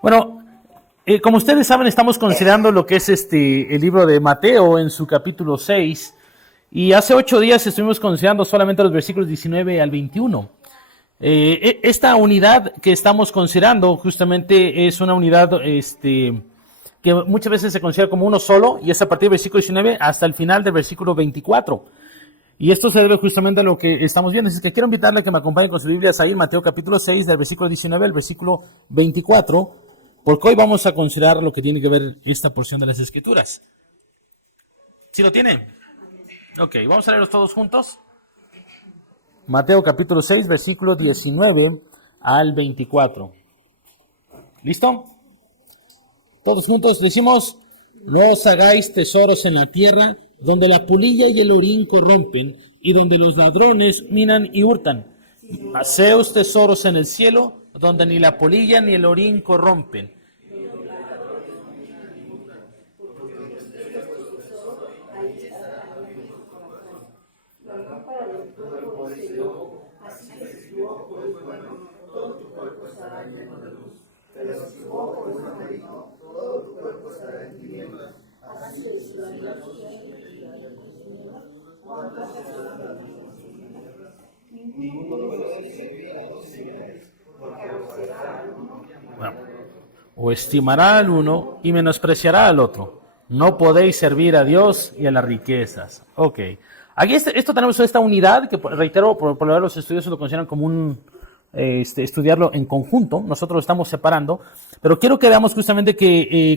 Bueno, como ustedes saben, estamos considerando lo que es el libro de Mateo en su capítulo 6. Y hace 8 días estuvimos considerando solamente los versículos 19 al 21. Esta unidad que estamos considerando justamente es una unidad que muchas veces se considera como uno solo, y es a partir del versículo 19 hasta el final del versículo 24. Y esto se debe justamente a lo que estamos viendo. Así que quiero invitarle a que me acompañen con sus Biblias ahí, Mateo capítulo 6, del versículo 19 al versículo 24, porque hoy vamos a considerar lo que tiene que ver esta porción de las Escrituras. ¿Sí lo tienen? Ok, vamos a leerlos todos juntos. Mateo capítulo 6, versículo 19 al 24. ¿Listo? Todos juntos decimos: no os hagáis tesoros en la tierra, donde la polilla y el orín corrompen, y donde los ladrones minan y hurtan. Haceos tesoros en el cielo, donde ni la polilla ni el orín corrompen. Bueno, o estimará al uno y menospreciará al otro. No podéis servir a Dios y a las riquezas. Ok. Aquí esto tenemos esta unidad que, reitero, por lo menos los estudiosos lo consideran como estudiarlo en conjunto. Nosotros lo estamos separando, pero quiero que veamos justamente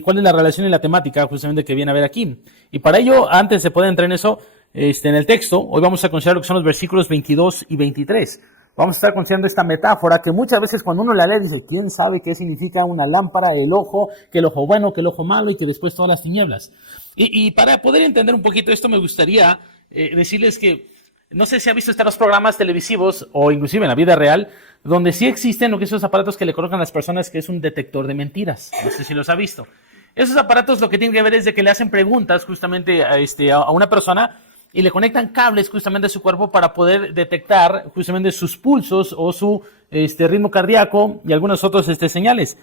cuál es la relación y la temática justamente que viene a ver aquí. Y para ello, antes de poder entrar en eso, en el texto, hoy vamos a considerar lo que son los versículos 22 y 23. Vamos a estar considerando esta metáfora que muchas veces cuando uno la lee dice: ¿quién sabe qué significa una lámpara, el ojo, que el ojo bueno, que el ojo malo y que después todas las tinieblas? Y para poder entender un poquito esto, me gustaría decirles que no sé si ha visto estos programas televisivos o inclusive en la vida real, donde sí existen lo que esos aparatos que le colocan a las personas, que es un detector de mentiras. No sé si los ha visto. Esos aparatos lo que tienen que ver es de que le hacen preguntas justamente a una persona y le conectan cables justamente a su cuerpo para poder detectar justamente sus pulsos o su ritmo cardíaco y algunas otras señales.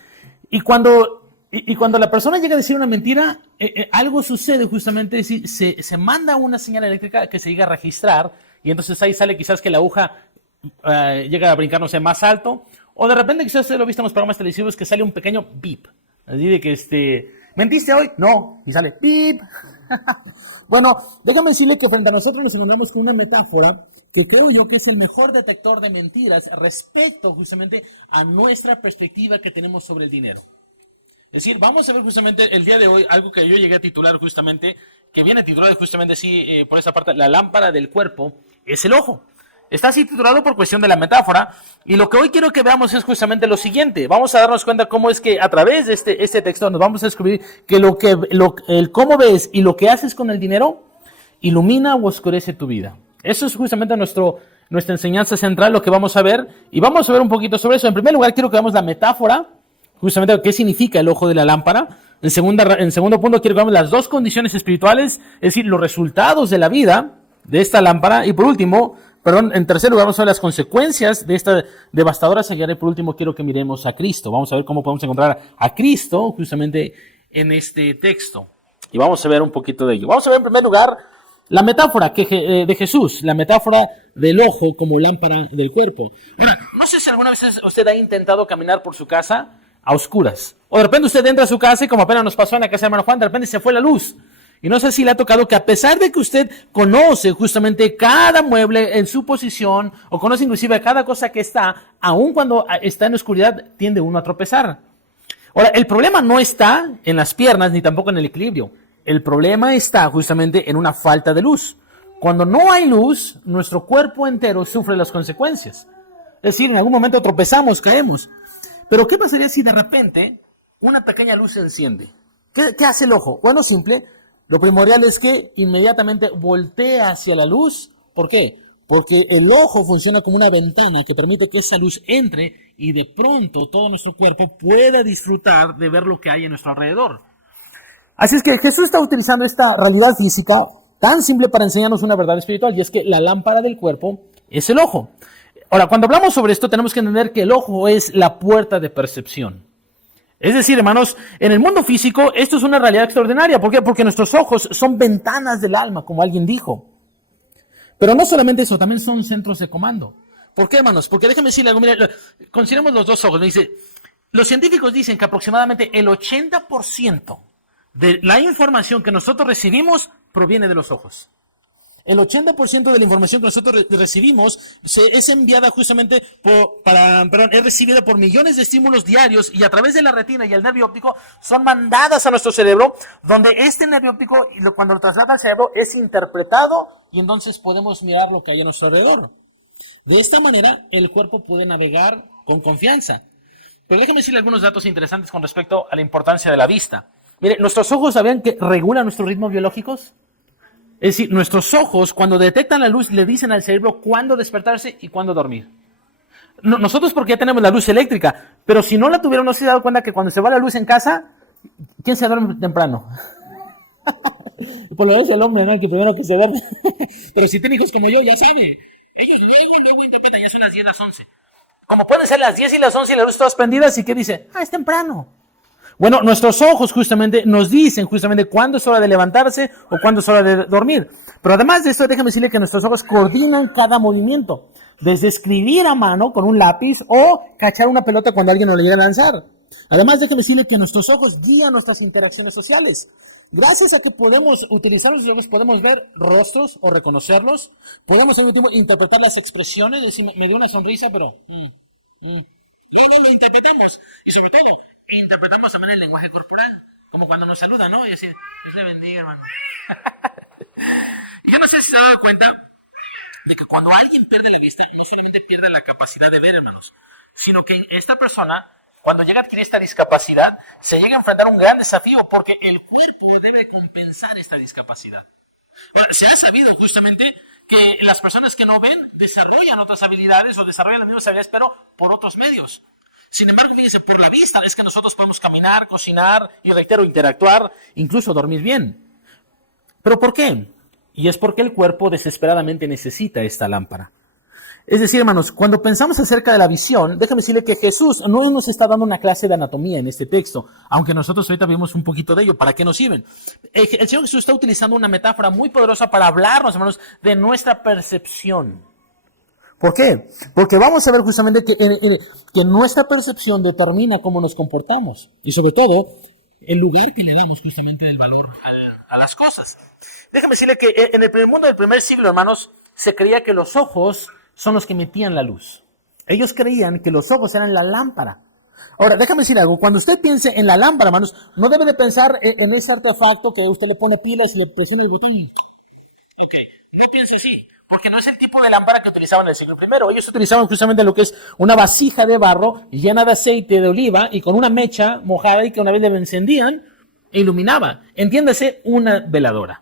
Y cuando la persona llega a decir una mentira, algo sucede justamente, se manda una señal eléctrica que se llega a registrar, y entonces ahí sale quizás que la aguja llega a brincar, no sé, más alto, o de repente quizás usted lo ha visto en los programas televisivos que sale un pequeño beep, así de que ¿mentiste hoy? No, y sale beep. Bueno, déjame decirle que frente a nosotros nos encontramos con una metáfora que creo yo que es el mejor detector de mentiras respecto justamente a nuestra perspectiva que tenemos sobre el dinero. Es decir, vamos a ver justamente el día de hoy algo que yo llegué a titular justamente, que viene titulado justamente así, por esta parte: la lámpara del cuerpo es el ojo. Está así titulado por cuestión de la metáfora, y lo que hoy quiero que veamos es justamente lo siguiente. Vamos a darnos cuenta cómo es que a través de este texto nos vamos a descubrir que el cómo ves y lo que haces con el dinero ilumina o oscurece tu vida. Eso es justamente nuestra enseñanza central, lo que vamos a ver, y vamos a ver un poquito sobre eso. En primer lugar, quiero que veamos la metáfora, justamente qué significa el ojo de la lámpara. En segundo punto, quiero que veamos las dos condiciones espirituales, es decir, los resultados de la vida de esta lámpara. Y por último, en tercer lugar, vamos a ver las consecuencias de esta devastadora ceguera. Y por último, quiero que miremos a Cristo. Vamos a ver cómo podemos encontrar a Cristo justamente en este texto. Y vamos a ver un poquito de ello. Vamos a ver en primer lugar la metáfora de Jesús, la metáfora del ojo como lámpara del cuerpo. Ahora, no sé si alguna vez usted ha intentado caminar por su casa a oscuras. O de repente usted entra a su casa y, como apenas nos pasó en la casa de hermano Juan, de repente se fue la luz. Y no sé si le ha tocado que, a pesar de que usted conoce justamente cada mueble en su posición, o conoce inclusive cada cosa que está, aun cuando está en oscuridad, tiende uno a tropezar. Ahora, el problema no está en las piernas ni tampoco en el equilibrio. El problema está justamente en una falta de luz. Cuando no hay luz, nuestro cuerpo entero sufre las consecuencias. Es decir, en algún momento tropezamos, caemos. Pero ¿qué pasaría si de repente una pequeña luz se enciende? ¿Qué hace el ojo? Bueno, simple. Lo primordial es que inmediatamente voltea hacia la luz. ¿Por qué? Porque el ojo funciona como una ventana que permite que esa luz entre y de pronto todo nuestro cuerpo pueda disfrutar de ver lo que hay en nuestro alrededor. Así es que Jesús está utilizando esta realidad física tan simple para enseñarnos una verdad espiritual, y es que la lámpara del cuerpo es el ojo. Ahora, cuando hablamos sobre esto, tenemos que entender que el ojo es la puerta de percepción. Es decir, hermanos, en el mundo físico esto es una realidad extraordinaria. ¿Por qué? Porque nuestros ojos son ventanas del alma, como alguien dijo. Pero no solamente eso, también son centros de comando. ¿Por qué, hermanos? Porque déjame decirle algo. Mire, consideremos los dos ojos. Me dice, los científicos dicen que aproximadamente el 80% de la información que nosotros recibimos proviene de los ojos. El 80% de la información que nosotros recibimos es enviada justamente es recibida por millones de estímulos diarios y a través de la retina y el nervio óptico son mandadas a nuestro cerebro, donde este nervio óptico, cuando lo traslada al cerebro, es interpretado y entonces podemos mirar lo que hay a nuestro alrededor. De esta manera, el cuerpo puede navegar con confianza. Pero déjame decirle algunos datos interesantes con respecto a la importancia de la vista. Mire, ¿nuestros ojos sabían que regulan nuestros ritmos biológicos? Es decir, nuestros ojos, cuando detectan la luz, le dicen al cerebro cuándo despertarse y cuándo dormir. Nosotros porque ya tenemos la luz eléctrica, pero si no la tuvieron, ¿no se han dado cuenta que cuando se va la luz en casa, ¿quién se duerme temprano? Por lo menos el hombre, ¿no? El que primero que se duerme. Pero si tienen hijos como yo, ya saben. Ellos luego interpretan, ya son las 10, las 11. Como pueden ser las 10 y las 11 y la luz todas prendidas, ¿y qué dice? Es temprano. Bueno, nuestros ojos justamente nos dicen justamente cuándo es hora de levantarse o cuándo es hora de dormir. Pero además de esto, déjame decirle que nuestros ojos coordinan cada movimiento. Desde escribir a mano con un lápiz o cachar una pelota cuando alguien nos le llega a lanzar. Además, déjame decirle que nuestros ojos guían nuestras interacciones sociales. Gracias a que podemos utilizar los ojos, podemos ver rostros o reconocerlos. Podemos al mismo tiempo interpretar las expresiones, decir, me dio una sonrisa, pero... No lo interpretemos. Y sobre todo, interpretamos también el lenguaje corporal, como cuando nos saluda, ¿no? Y decir, Dios le bendiga, hermano. Y yo no sé si se ha dado cuenta de que cuando alguien pierde la vista, no solamente pierde la capacidad de ver, hermanos, sino que esta persona, cuando llega a adquirir esta discapacidad, se llega a enfrentar un gran desafío porque el cuerpo debe compensar esta discapacidad. Bueno, se ha sabido justamente que las personas que no ven desarrollan otras habilidades o desarrollan las mismas habilidades, pero por otros medios. Sin embargo, fíjese, por la vista es que nosotros podemos caminar, cocinar y, reitero, interactuar, incluso dormir bien. ¿Pero por qué? Y es porque el cuerpo desesperadamente necesita esta lámpara. Es decir, hermanos, cuando pensamos acerca de la visión, déjame decirle que Jesús no nos está dando una clase de anatomía en este texto, aunque nosotros ahorita vimos un poquito de ello. ¿Para qué nos sirven? El Señor Jesús está utilizando una metáfora muy poderosa para hablarnos, hermanos, de nuestra percepción. ¿Por qué? Porque vamos a ver justamente que nuestra percepción determina cómo nos comportamos. Y sobre todo, el lugar que le damos justamente del valor a las cosas. Déjame decirle que en el mundo del primer siglo, hermanos, se creía que los ojos son los que emitían la luz. Ellos creían que los ojos eran la lámpara. Ahora, déjame decir algo. Cuando usted piense en la lámpara, hermanos, no debe de pensar en ese artefacto que usted le pone pilas y le presiona el botón. Ok, no piense así. Porque no es el tipo de lámpara que utilizaban en el siglo I. Ellos utilizaban justamente lo que es una vasija de barro llena de aceite de oliva y con una mecha mojada y que una vez le encendían, iluminaba. Entiéndase, una veladora.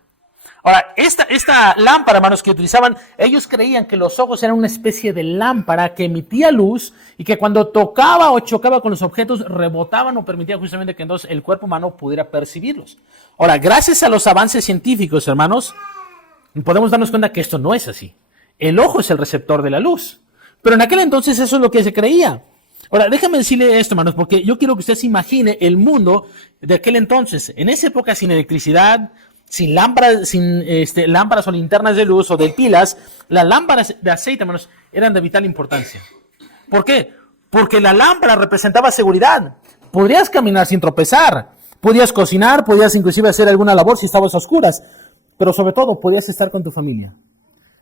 Ahora, esta lámpara, hermanos, que utilizaban, ellos creían que los ojos eran una especie de lámpara que emitía luz y que cuando tocaba o chocaba con los objetos rebotaban o permitía justamente que entonces el cuerpo humano pudiera percibirlos. Ahora, gracias a los avances científicos, hermanos, podemos darnos cuenta que esto no es así. El ojo es el receptor de la luz. Pero en aquel entonces eso es lo que se creía. Ahora, déjame decirle esto, hermanos, porque yo quiero que usted se imagine el mundo de aquel entonces. En esa época, sin electricidad, sin lámparas o linternas de luz o de pilas, las lámparas de aceite, hermanos, eran de vital importancia. ¿Por qué? Porque la lámpara representaba seguridad. Podrías caminar sin tropezar. Podías cocinar, podías inclusive hacer alguna labor si estabas a oscuras. Pero sobre todo, podías estar con tu familia.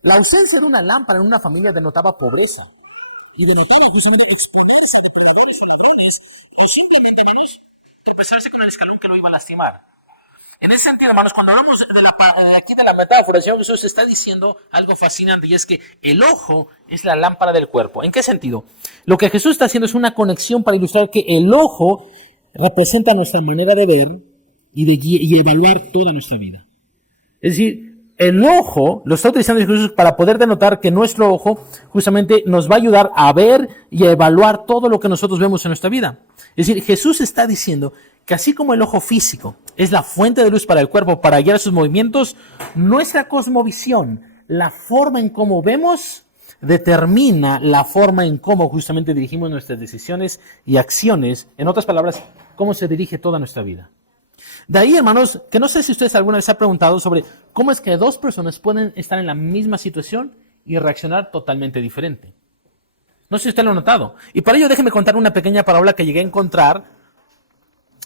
La ausencia de una lámpara en una familia denotaba pobreza. Y denotaba justamente exponerse a depredadores o ladrones. O simplemente, hermanos, tropezarse con el escalón que lo iba a lastimar. En ese sentido, hermanos, cuando hablamos de la metáfora, el Señor Jesús está diciendo algo fascinante, y es que el ojo es la lámpara del cuerpo. ¿En qué sentido? Lo que Jesús está haciendo es una conexión para ilustrar que el ojo representa nuestra manera de ver y evaluar toda nuestra vida. Es decir, el ojo lo está utilizando Jesús para poder denotar que nuestro ojo justamente nos va a ayudar a ver y a evaluar todo lo que nosotros vemos en nuestra vida. Es decir, Jesús está diciendo que así como el ojo físico es la fuente de luz para el cuerpo, para guiar sus movimientos, nuestra cosmovisión, la forma en cómo vemos, determina la forma en cómo justamente dirigimos nuestras decisiones y acciones. En otras palabras, cómo se dirige toda nuestra vida. De ahí, hermanos, que no sé si ustedes alguna vez se han preguntado sobre cómo es que dos personas pueden estar en la misma situación y reaccionar totalmente diferente. No sé si usted lo ha notado. Y para ello déjeme contar una pequeña parábola que llegué a encontrar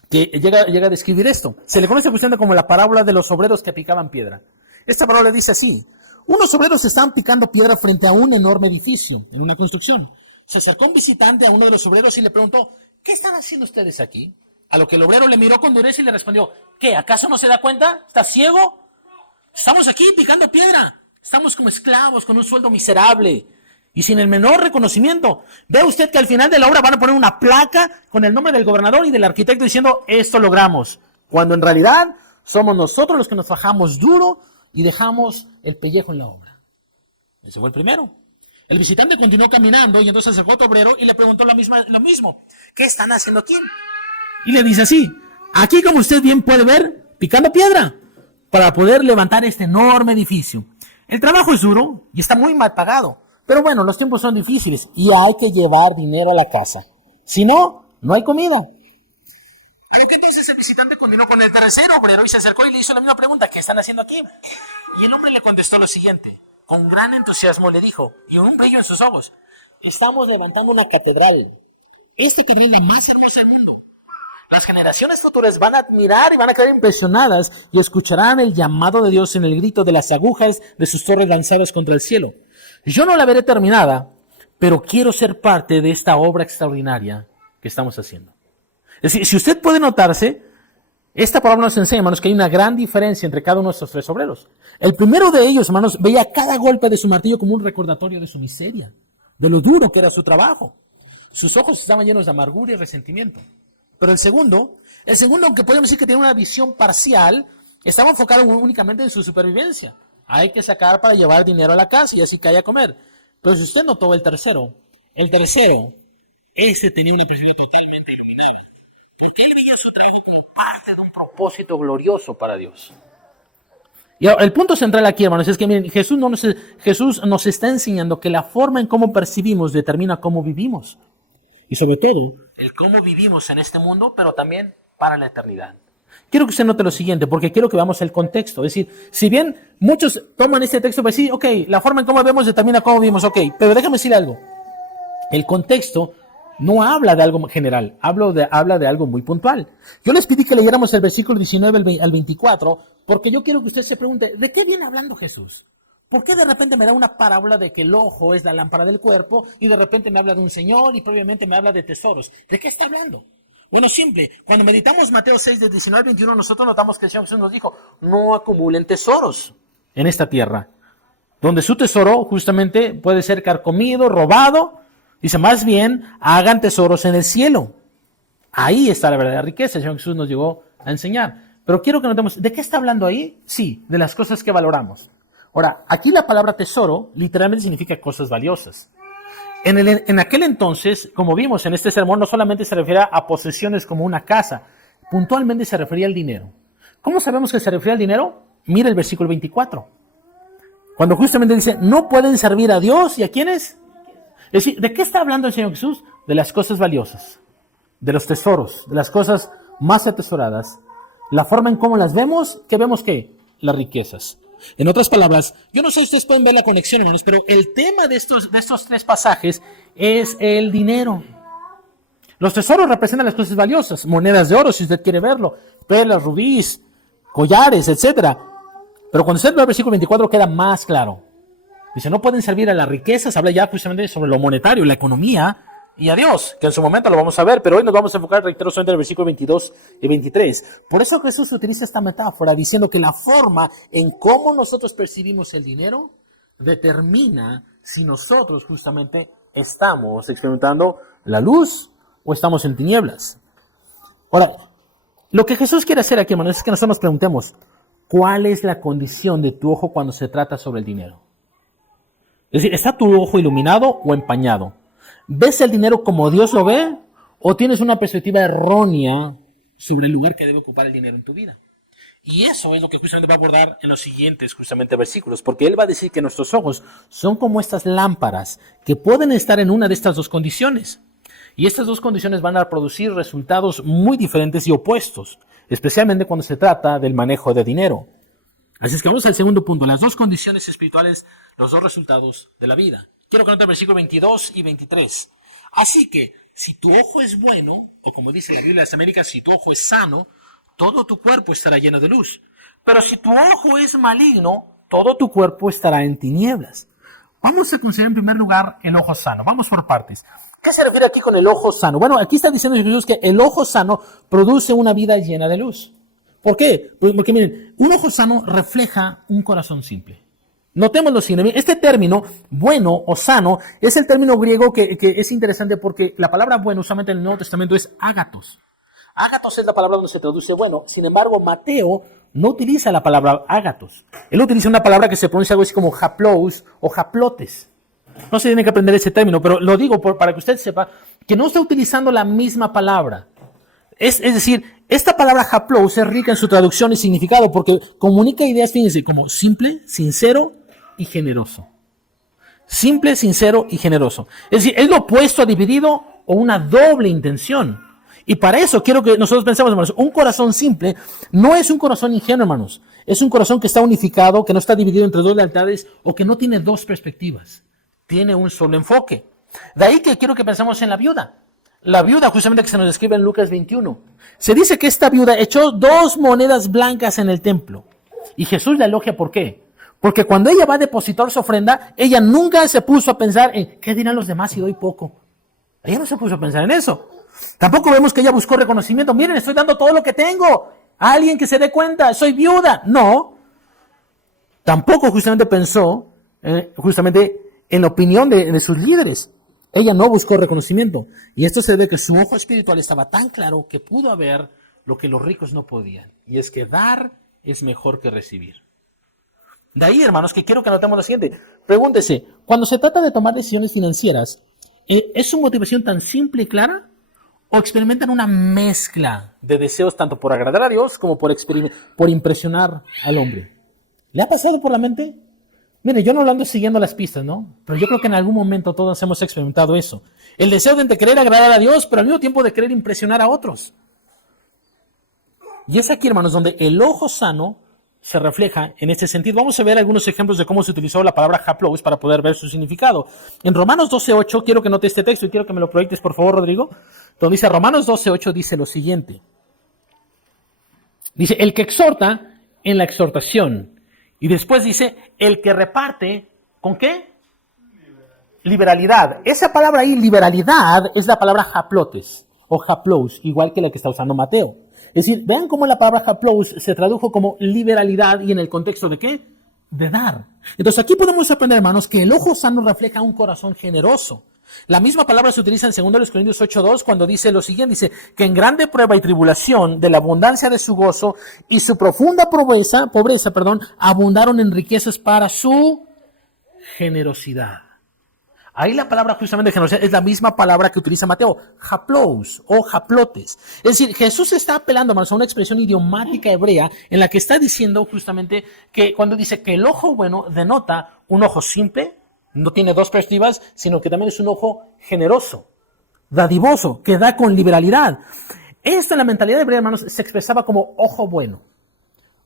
que llega a describir esto. Se le conoce justamente como la parábola de los obreros que picaban piedra. Esta parábola dice así: unos obreros estaban picando piedra frente a un enorme edificio en una construcción. Se acercó un visitante a uno de los obreros y le preguntó: ¿qué están haciendo ustedes aquí? A lo que el obrero le miró con dureza y le respondió: ¿qué? ¿Acaso no se da cuenta? ¿Está ciego? Estamos aquí picando piedra. Estamos como esclavos con un sueldo miserable y sin el menor reconocimiento. Ve usted que al final de la obra van a poner una placa con el nombre del gobernador y del arquitecto diciendo: esto logramos. Cuando en realidad somos nosotros los que nos fajamos duro y dejamos el pellejo en la obra. Ese fue el primero. El visitante continuó caminando y entonces acercó a otro obrero y le preguntó lo mismo. ¿Qué están haciendo aquí? Y le dice así: aquí, como usted bien puede ver, picando piedra para poder levantar este enorme edificio. El trabajo es duro y está muy mal pagado. Pero bueno, los tiempos son difíciles y hay que llevar dinero a la casa. Si no, no hay comida. A lo que entonces el visitante continuó con el tercer obrero y se acercó y le hizo la misma pregunta: ¿qué están haciendo aquí? Y el hombre le contestó lo siguiente. Con gran entusiasmo le dijo, y un brillo en sus ojos: estamos levantando una catedral. Esta catedral es la más hermosa del mundo. Las generaciones futuras van a admirar y van a quedar impresionadas y escucharán el llamado de Dios en el grito de las agujas de sus torres lanzadas contra el cielo. Yo no la veré terminada, pero quiero ser parte de esta obra extraordinaria que estamos haciendo. Es decir, si usted puede notarse, esta palabra nos enseña, hermanos, que hay una gran diferencia entre cada uno de estos tres obreros. El primero de ellos, hermanos, veía cada golpe de su martillo como un recordatorio de su miseria, de lo duro que era su trabajo. Sus ojos estaban llenos de amargura y resentimiento. Pero el segundo, aunque podemos decir que tiene una visión parcial, estaba enfocado únicamente en su supervivencia. Hay que sacar para llevar dinero a la casa y así que haya a comer. Pero si usted notó el tercero, ese tenía una perspectiva totalmente iluminada. Porque él veía su trabajo como parte de un propósito glorioso para Dios. Y ahora, el punto central aquí, hermanos, es que miren, Jesús nos está enseñando que la forma en cómo percibimos determina cómo vivimos. Y sobre todo, el cómo vivimos en este mundo, pero también para la eternidad. Quiero que usted note lo siguiente, porque quiero que veamos el contexto. Es decir, si bien muchos toman este texto para decir, ok, la forma en cómo vemos determina cómo vivimos, ok, pero déjame decir algo. El contexto no habla de algo general, habla de algo muy puntual. Yo les pedí que leyéramos el versículo 19 al 24, porque yo quiero que usted se pregunte, ¿de qué viene hablando Jesús? ¿Por qué de repente me da una parábola de que el ojo es la lámpara del cuerpo y de repente me habla de un señor y previamente me habla de tesoros? ¿De qué está hablando? Bueno, simple. Cuando meditamos Mateo 6, de 19 al 21, nosotros notamos que el Señor Jesús nos dijo: no acumulen tesoros en esta tierra, donde su tesoro justamente puede ser carcomido, robado. Dice, más bien, hagan tesoros en el cielo. Ahí está la verdadera riqueza. El Señor Jesús nos llegó a enseñar. Pero quiero que notemos, ¿de qué está hablando ahí? Sí, de las cosas que valoramos. Ahora, aquí la palabra tesoro literalmente significa cosas valiosas. En aquel entonces, como vimos en este sermón, no solamente se refiere a posesiones como una casa, puntualmente se refería al dinero. ¿Cómo sabemos que se refiere al dinero? Mira el versículo 24. Cuando justamente dice, no pueden servir a Dios y a quiénes. Es decir, ¿de qué está hablando el Señor Jesús? De las cosas valiosas, de los tesoros, de las cosas más atesoradas. La forma en cómo las vemos, ¿qué vemos qué? Las riquezas. En otras palabras, yo no sé si ustedes pueden ver la conexión, hermanos, pero el tema de estos tres pasajes es el dinero. Los tesoros representan las cosas valiosas, monedas de oro, si usted quiere verlo, perlas, rubíes, collares, etc. Pero cuando usted ve el versículo 24 queda más claro. Dice, no pueden servir a las riquezas, habla ya justamente sobre lo monetario, la economía, y a Dios, que en su momento lo vamos a ver, pero hoy nos vamos a enfocar, reitero, solamente en el versículo 22 y 23. Por eso Jesús utiliza esta metáfora diciendo que la forma en cómo nosotros percibimos el dinero determina si nosotros justamente estamos experimentando la luz o estamos en tinieblas. Ahora, lo que Jesús quiere hacer aquí, hermanos, es que nosotros nos preguntemos, ¿cuál es la condición de tu ojo cuando se trata sobre el dinero? Es decir, ¿está tu ojo iluminado o empañado? ¿Ves el dinero como Dios lo ve? ¿O tienes una perspectiva errónea sobre el lugar que debe ocupar el dinero en tu vida? Y eso es lo que justamente va a abordar en los siguientes justamente versículos, porque él va a decir que nuestros ojos son como estas lámparas que pueden estar en una de estas dos condiciones. Y estas dos condiciones van a producir resultados muy diferentes y opuestos, especialmente cuando se trata del manejo de dinero. Así es que vamos al segundo punto, las dos condiciones espirituales, los dos resultados de la vida. Quiero que note el versículo 22 y 23. Así que, si tu ojo es bueno, o como dice la Biblia de las Américas, si tu ojo es sano, todo tu cuerpo estará lleno de luz. Pero si tu ojo es maligno, todo tu cuerpo estará en tinieblas. Vamos a considerar en primer lugar el ojo sano. Vamos por partes. ¿Qué se refiere aquí con el ojo sano? Bueno, aquí está diciendo Jesús que el ojo sano produce una vida llena de luz. ¿Por qué? Porque miren, un ojo sano refleja un corazón simple. Notemos lo siguiente, este término bueno o sano es el término griego que es interesante porque la palabra bueno usualmente en el Nuevo Testamento es ágatos. Ágatos es la palabra donde se traduce bueno, sin embargo Mateo no utiliza la palabra ágatos. Él utiliza una palabra que se pronuncia algo así como haplous o haplotes. No se tiene que aprender ese término, pero lo digo para que usted sepa que no está utilizando la misma palabra. Es decir, esta palabra haplous es rica en su traducción y significado porque comunica ideas, fíjense, como simple, sincero y generoso. Simple, sincero y generoso. Es decir, es lo opuesto a dividido o una doble intención. Y para eso quiero que nosotros pensemos, hermanos, un corazón simple no es un corazón ingenuo, hermanos. Es un corazón que está unificado, que no está dividido entre dos lealtades o que no tiene dos perspectivas. Tiene un solo enfoque. De ahí que quiero que pensemos en la viuda. La viuda, justamente que se nos describe en Lucas 21. Se dice que esta viuda echó 2 monedas blancas en el templo. Y Jesús la elogia, ¿por qué? Porque cuando ella va a depositar su ofrenda, ella nunca se puso a pensar en ¿qué dirán los demás si doy poco? Ella no se puso a pensar en eso. Tampoco vemos que ella buscó reconocimiento. Miren, estoy dando todo lo que tengo. A alguien que se dé cuenta, soy viuda. No. Tampoco justamente pensó justamente en la opinión de sus líderes. Ella no buscó reconocimiento. Y esto se debe a que su ojo espiritual estaba tan claro que pudo ver lo que los ricos no podían. Y es que dar es mejor que recibir. De ahí, hermanos, que quiero que anotemos lo siguiente. Pregúntese, cuando se trata de tomar decisiones financieras, ¿es su motivación tan simple y clara? ¿O experimentan una mezcla de deseos tanto por agradar a Dios como por impresionar al hombre? ¿Le ha pasado por la mente? Mire, yo no lo ando siguiendo las pistas, ¿no? Pero yo creo que en algún momento todos hemos experimentado eso. El deseo de querer agradar a Dios, pero al mismo tiempo de querer impresionar a otros. Y es aquí, hermanos, donde el ojo sano se refleja en este sentido. Vamos a ver algunos ejemplos de cómo se utilizó la palabra haplous para poder ver su significado. En Romanos 12:8, quiero que note este texto y quiero que me lo proyectes, por favor, Rodrigo. Donde dice, Romanos 12:8 dice lo siguiente. Dice, el que exhorta en la exhortación. Y después dice, el que reparte, ¿con qué? Liberalidad. Esa palabra ahí, liberalidad, es la palabra haplotes o haplous, igual que la que está usando Mateo. Es decir, vean cómo la palabra haplous se tradujo como liberalidad y en el contexto de ¿qué? De dar. Entonces aquí podemos aprender, hermanos, que el ojo sano refleja un corazón generoso. La misma palabra se utiliza en 2 Corintios 8:2 cuando dice lo siguiente, dice que en grande prueba y tribulación de la abundancia de su gozo y su profunda pobreza, abundaron en riquezas para su generosidad. Ahí la palabra justamente generosidad es la misma palabra que utiliza Mateo, haplous o haplotes. Es decir, Jesús está apelando, hermanos, a una expresión idiomática hebrea en la que está diciendo justamente que cuando dice que el ojo bueno denota un ojo simple, no tiene dos perspectivas, sino que también es un ojo generoso, dadivoso, que da con liberalidad. Esto en la mentalidad hebrea, hermanos, se expresaba como ojo bueno.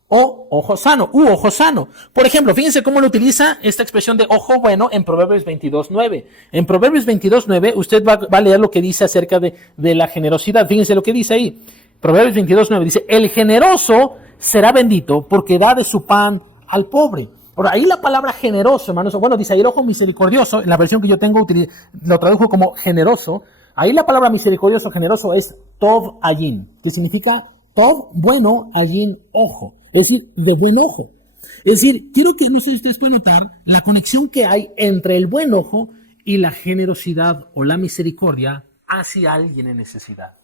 O ojo sano, ojo sano. Por ejemplo, fíjense cómo lo utiliza esta expresión de ojo bueno en Proverbios 22:9. En Proverbios 22:9 usted va a leer lo que dice acerca de la generosidad. Fíjense lo que dice ahí. Proverbios 22:9 dice, el generoso será bendito porque da de su pan al pobre. Ahora, ahí la palabra generoso, hermanos, bueno, dice ahí el ojo misericordioso, en la versión que yo tengo lo tradujo como generoso. Ahí la palabra misericordioso, generoso es tov ayin, que significa tov, bueno, ayin, ojo. Es decir, de buen ojo. Es decir, quiero que no sé si ustedes pueden notar la conexión que hay entre el buen ojo y la generosidad o la misericordia hacia alguien en necesidad.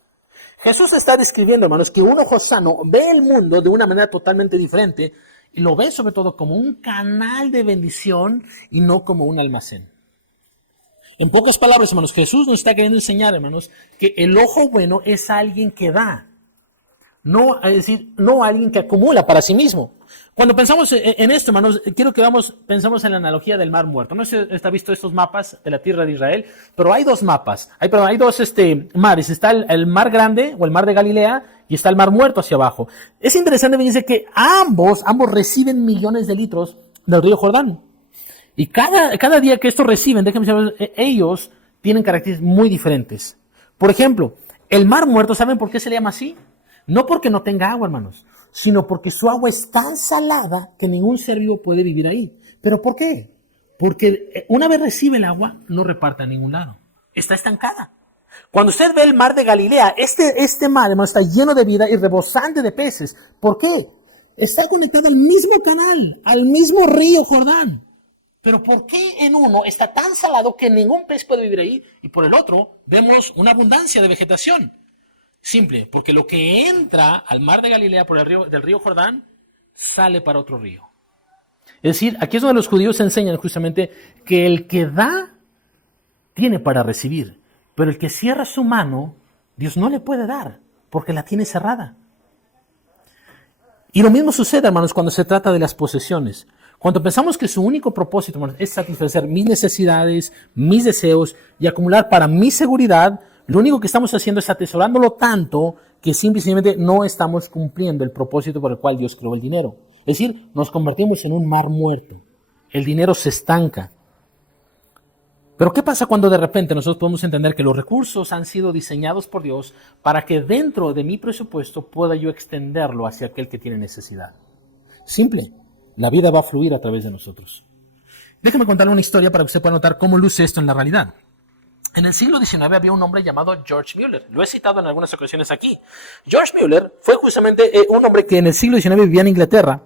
Jesús está describiendo, hermanos, que un ojo sano ve el mundo de una manera totalmente diferente y lo ve sobre todo como un canal de bendición y no como un almacén. En pocas palabras, hermanos, Jesús nos está queriendo enseñar, hermanos, que el ojo bueno es alguien que da. No, es decir, no alguien que acumula para sí mismo. Cuando pensamos en esto, hermanos, quiero que pensamos en la analogía del Mar Muerto. No sé si está visto estos mapas de la tierra de Israel, pero hay dos mapas. Hay dos mares. Está el Mar Grande o el Mar de Galilea y está el Mar Muerto hacia abajo. Es interesante, me dice que ambos reciben millones de litros del río Jordán. Y cada día que estos reciben, déjenme decir, ellos tienen características muy diferentes. Por ejemplo, el Mar Muerto, ¿saben por qué se le llama así? No porque no tenga agua, hermanos, sino porque su agua es tan salada que ningún ser vivo puede vivir ahí. ¿Pero por qué? Porque una vez recibe el agua, no reparte a ningún lado. Está estancada. Cuando usted ve el mar de Galilea, este mar, hermanos, está lleno de vida y rebosante de peces. ¿Por qué? Está conectado al mismo canal, al mismo río Jordán. Pero ¿por qué en uno está tan salado que ningún pez puede vivir ahí? Y por el otro vemos una abundancia de vegetación. Simple, porque lo que entra al mar de Galilea por del río Jordán, sale para otro río. Es decir, aquí es donde los judíos enseñan justamente que el que da, tiene para recibir. Pero el que cierra su mano, Dios no le puede dar, porque la tiene cerrada. Y lo mismo sucede, hermanos, cuando se trata de las posesiones. Cuando pensamos que su único propósito, hermanos, es satisfacer mis necesidades, mis deseos y acumular para mi seguridad, lo único que estamos haciendo es atesorándolo tanto que simplemente no estamos cumpliendo el propósito por el cual Dios creó el dinero. Es decir, nos convertimos en un mar muerto. El dinero se estanca. Pero ¿qué pasa cuando de repente nosotros podemos entender que los recursos han sido diseñados por Dios para que dentro de mi presupuesto pueda yo extenderlo hacia aquel que tiene necesidad? Simple. La vida va a fluir a través de nosotros. Déjeme contarle una historia para que usted pueda notar cómo luce esto en la realidad. En el siglo XIX había un hombre llamado George Mueller. Lo he citado en algunas ocasiones aquí. George Mueller fue justamente un hombre que en el siglo XIX vivía en Inglaterra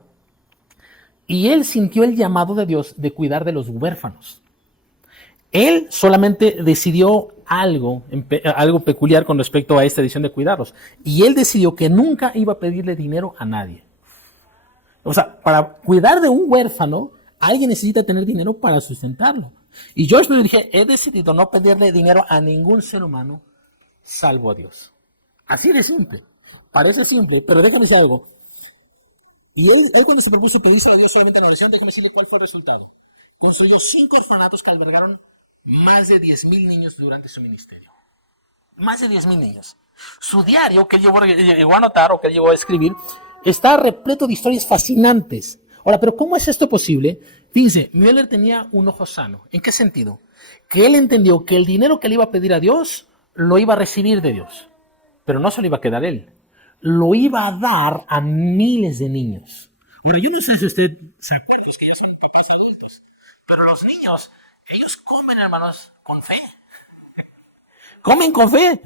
y él sintió el llamado de Dios de cuidar de los huérfanos. Él solamente decidió algo peculiar con respecto a esta decisión de cuidarlos. Y él decidió que nunca iba a pedirle dinero a nadie. O sea, para cuidar de un huérfano, alguien necesita tener dinero para sustentarlo. Y George me dije, he decidido no pedirle dinero a ningún ser humano, salvo a Dios. Así de simple. Parece simple, pero déjame decir algo. Y él cuando se propuso pedirse a Dios solamente en la oración, déjame decirle cuál fue el resultado. Construyó 5 orfanatos que albergaron más de 10,000 niños durante su ministerio. Más de 10,000 niños. Su diario, que él llegó a anotar o que él llegó a escribir, está repleto de historias fascinantes. Ahora, ¿pero cómo es esto posible? Fíjense, Mueller tenía un ojo sano. ¿En qué sentido? Que él entendió que el dinero que le iba a pedir a Dios, lo iba a recibir de Dios. Pero no se lo iba a quedar él. Lo iba a dar a miles de niños. Ahora, yo no sé si usted se acuerda que ya son papás adultos, pero los niños, ellos comen, hermanos, con fe. Comen con fe.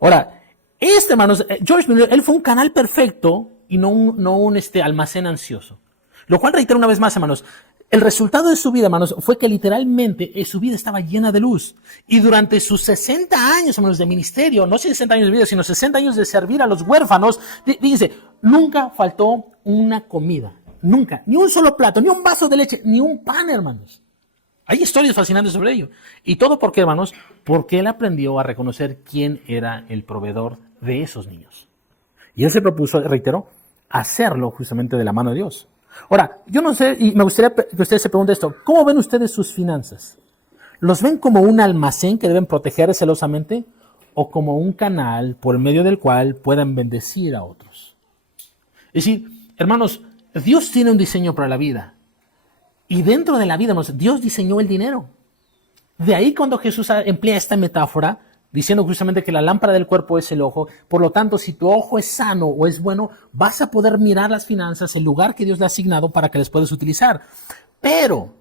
Ahora, hermanos, George Mueller, él fue un canal perfecto y no un almacén ansioso. Lo cual reitero una vez más, hermanos, el resultado de su vida, hermanos, fue que literalmente su vida estaba llena de luz. Y durante sus 60 años, hermanos, de ministerio, no 60 años de vida, sino 60 años de servir a los huérfanos, fíjense, nunca faltó una comida. Nunca. Ni un solo plato, ni un vaso de leche, ni un pan, hermanos. Hay historias fascinantes sobre ello. ¿Y todo por qué, hermanos? Porque él aprendió a reconocer quién era el proveedor de esos niños. Y él se propuso, reitero, hacerlo justamente de la mano de Dios. Ahora, yo no sé, y me gustaría que ustedes se pregunten esto, ¿cómo ven ustedes sus finanzas? ¿Los ven como un almacén que deben proteger celosamente o como un canal por medio del cual puedan bendecir a otros? Es decir, hermanos, Dios tiene un diseño para la vida. Y dentro de la vida, hermanos, Dios diseñó el dinero. De ahí cuando Jesús emplea esta metáfora, diciendo justamente que la lámpara del cuerpo es el ojo. Por lo tanto, si tu ojo es sano o es bueno, vas a poder mirar las finanzas, el lugar que Dios le ha asignado para que les puedas utilizar. Pero,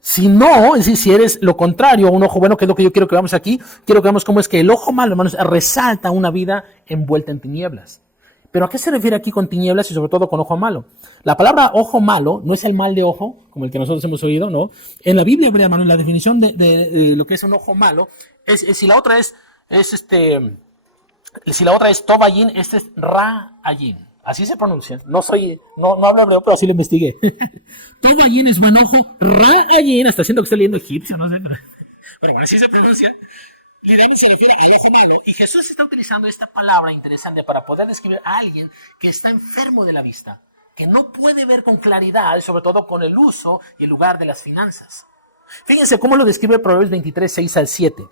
si no, es decir, si eres lo contrario, un ojo bueno, que es lo que yo quiero que veamos aquí, quiero que veamos cómo es que el ojo malo, hermanos, resalta una vida envuelta en tinieblas. Pero ¿a qué se refiere aquí con tinieblas y sobre todo con ojo malo? La palabra ojo malo no es el mal de ojo, como el que nosotros hemos oído, ¿no? En la Biblia hebrea, hermanos, la definición de lo que es un ojo malo es si la otra es Tobayin, este es Ra-Ayin. Así se pronuncia. No hablo hebreo, pero así lo investigué. Tobayin es buen ojo, Ra-Ayin, hasta siento que estoy leyendo egipcio, no sé. Pero bueno, así se pronuncia. literalmente se refiere al ojo malo. Y Jesús está utilizando esta palabra interesante para poder describir a alguien que está enfermo de la vista, que no puede ver con claridad, sobre todo con el uso y el lugar de las finanzas. Fíjense cómo lo describe Proverbios 23, 6 al 7.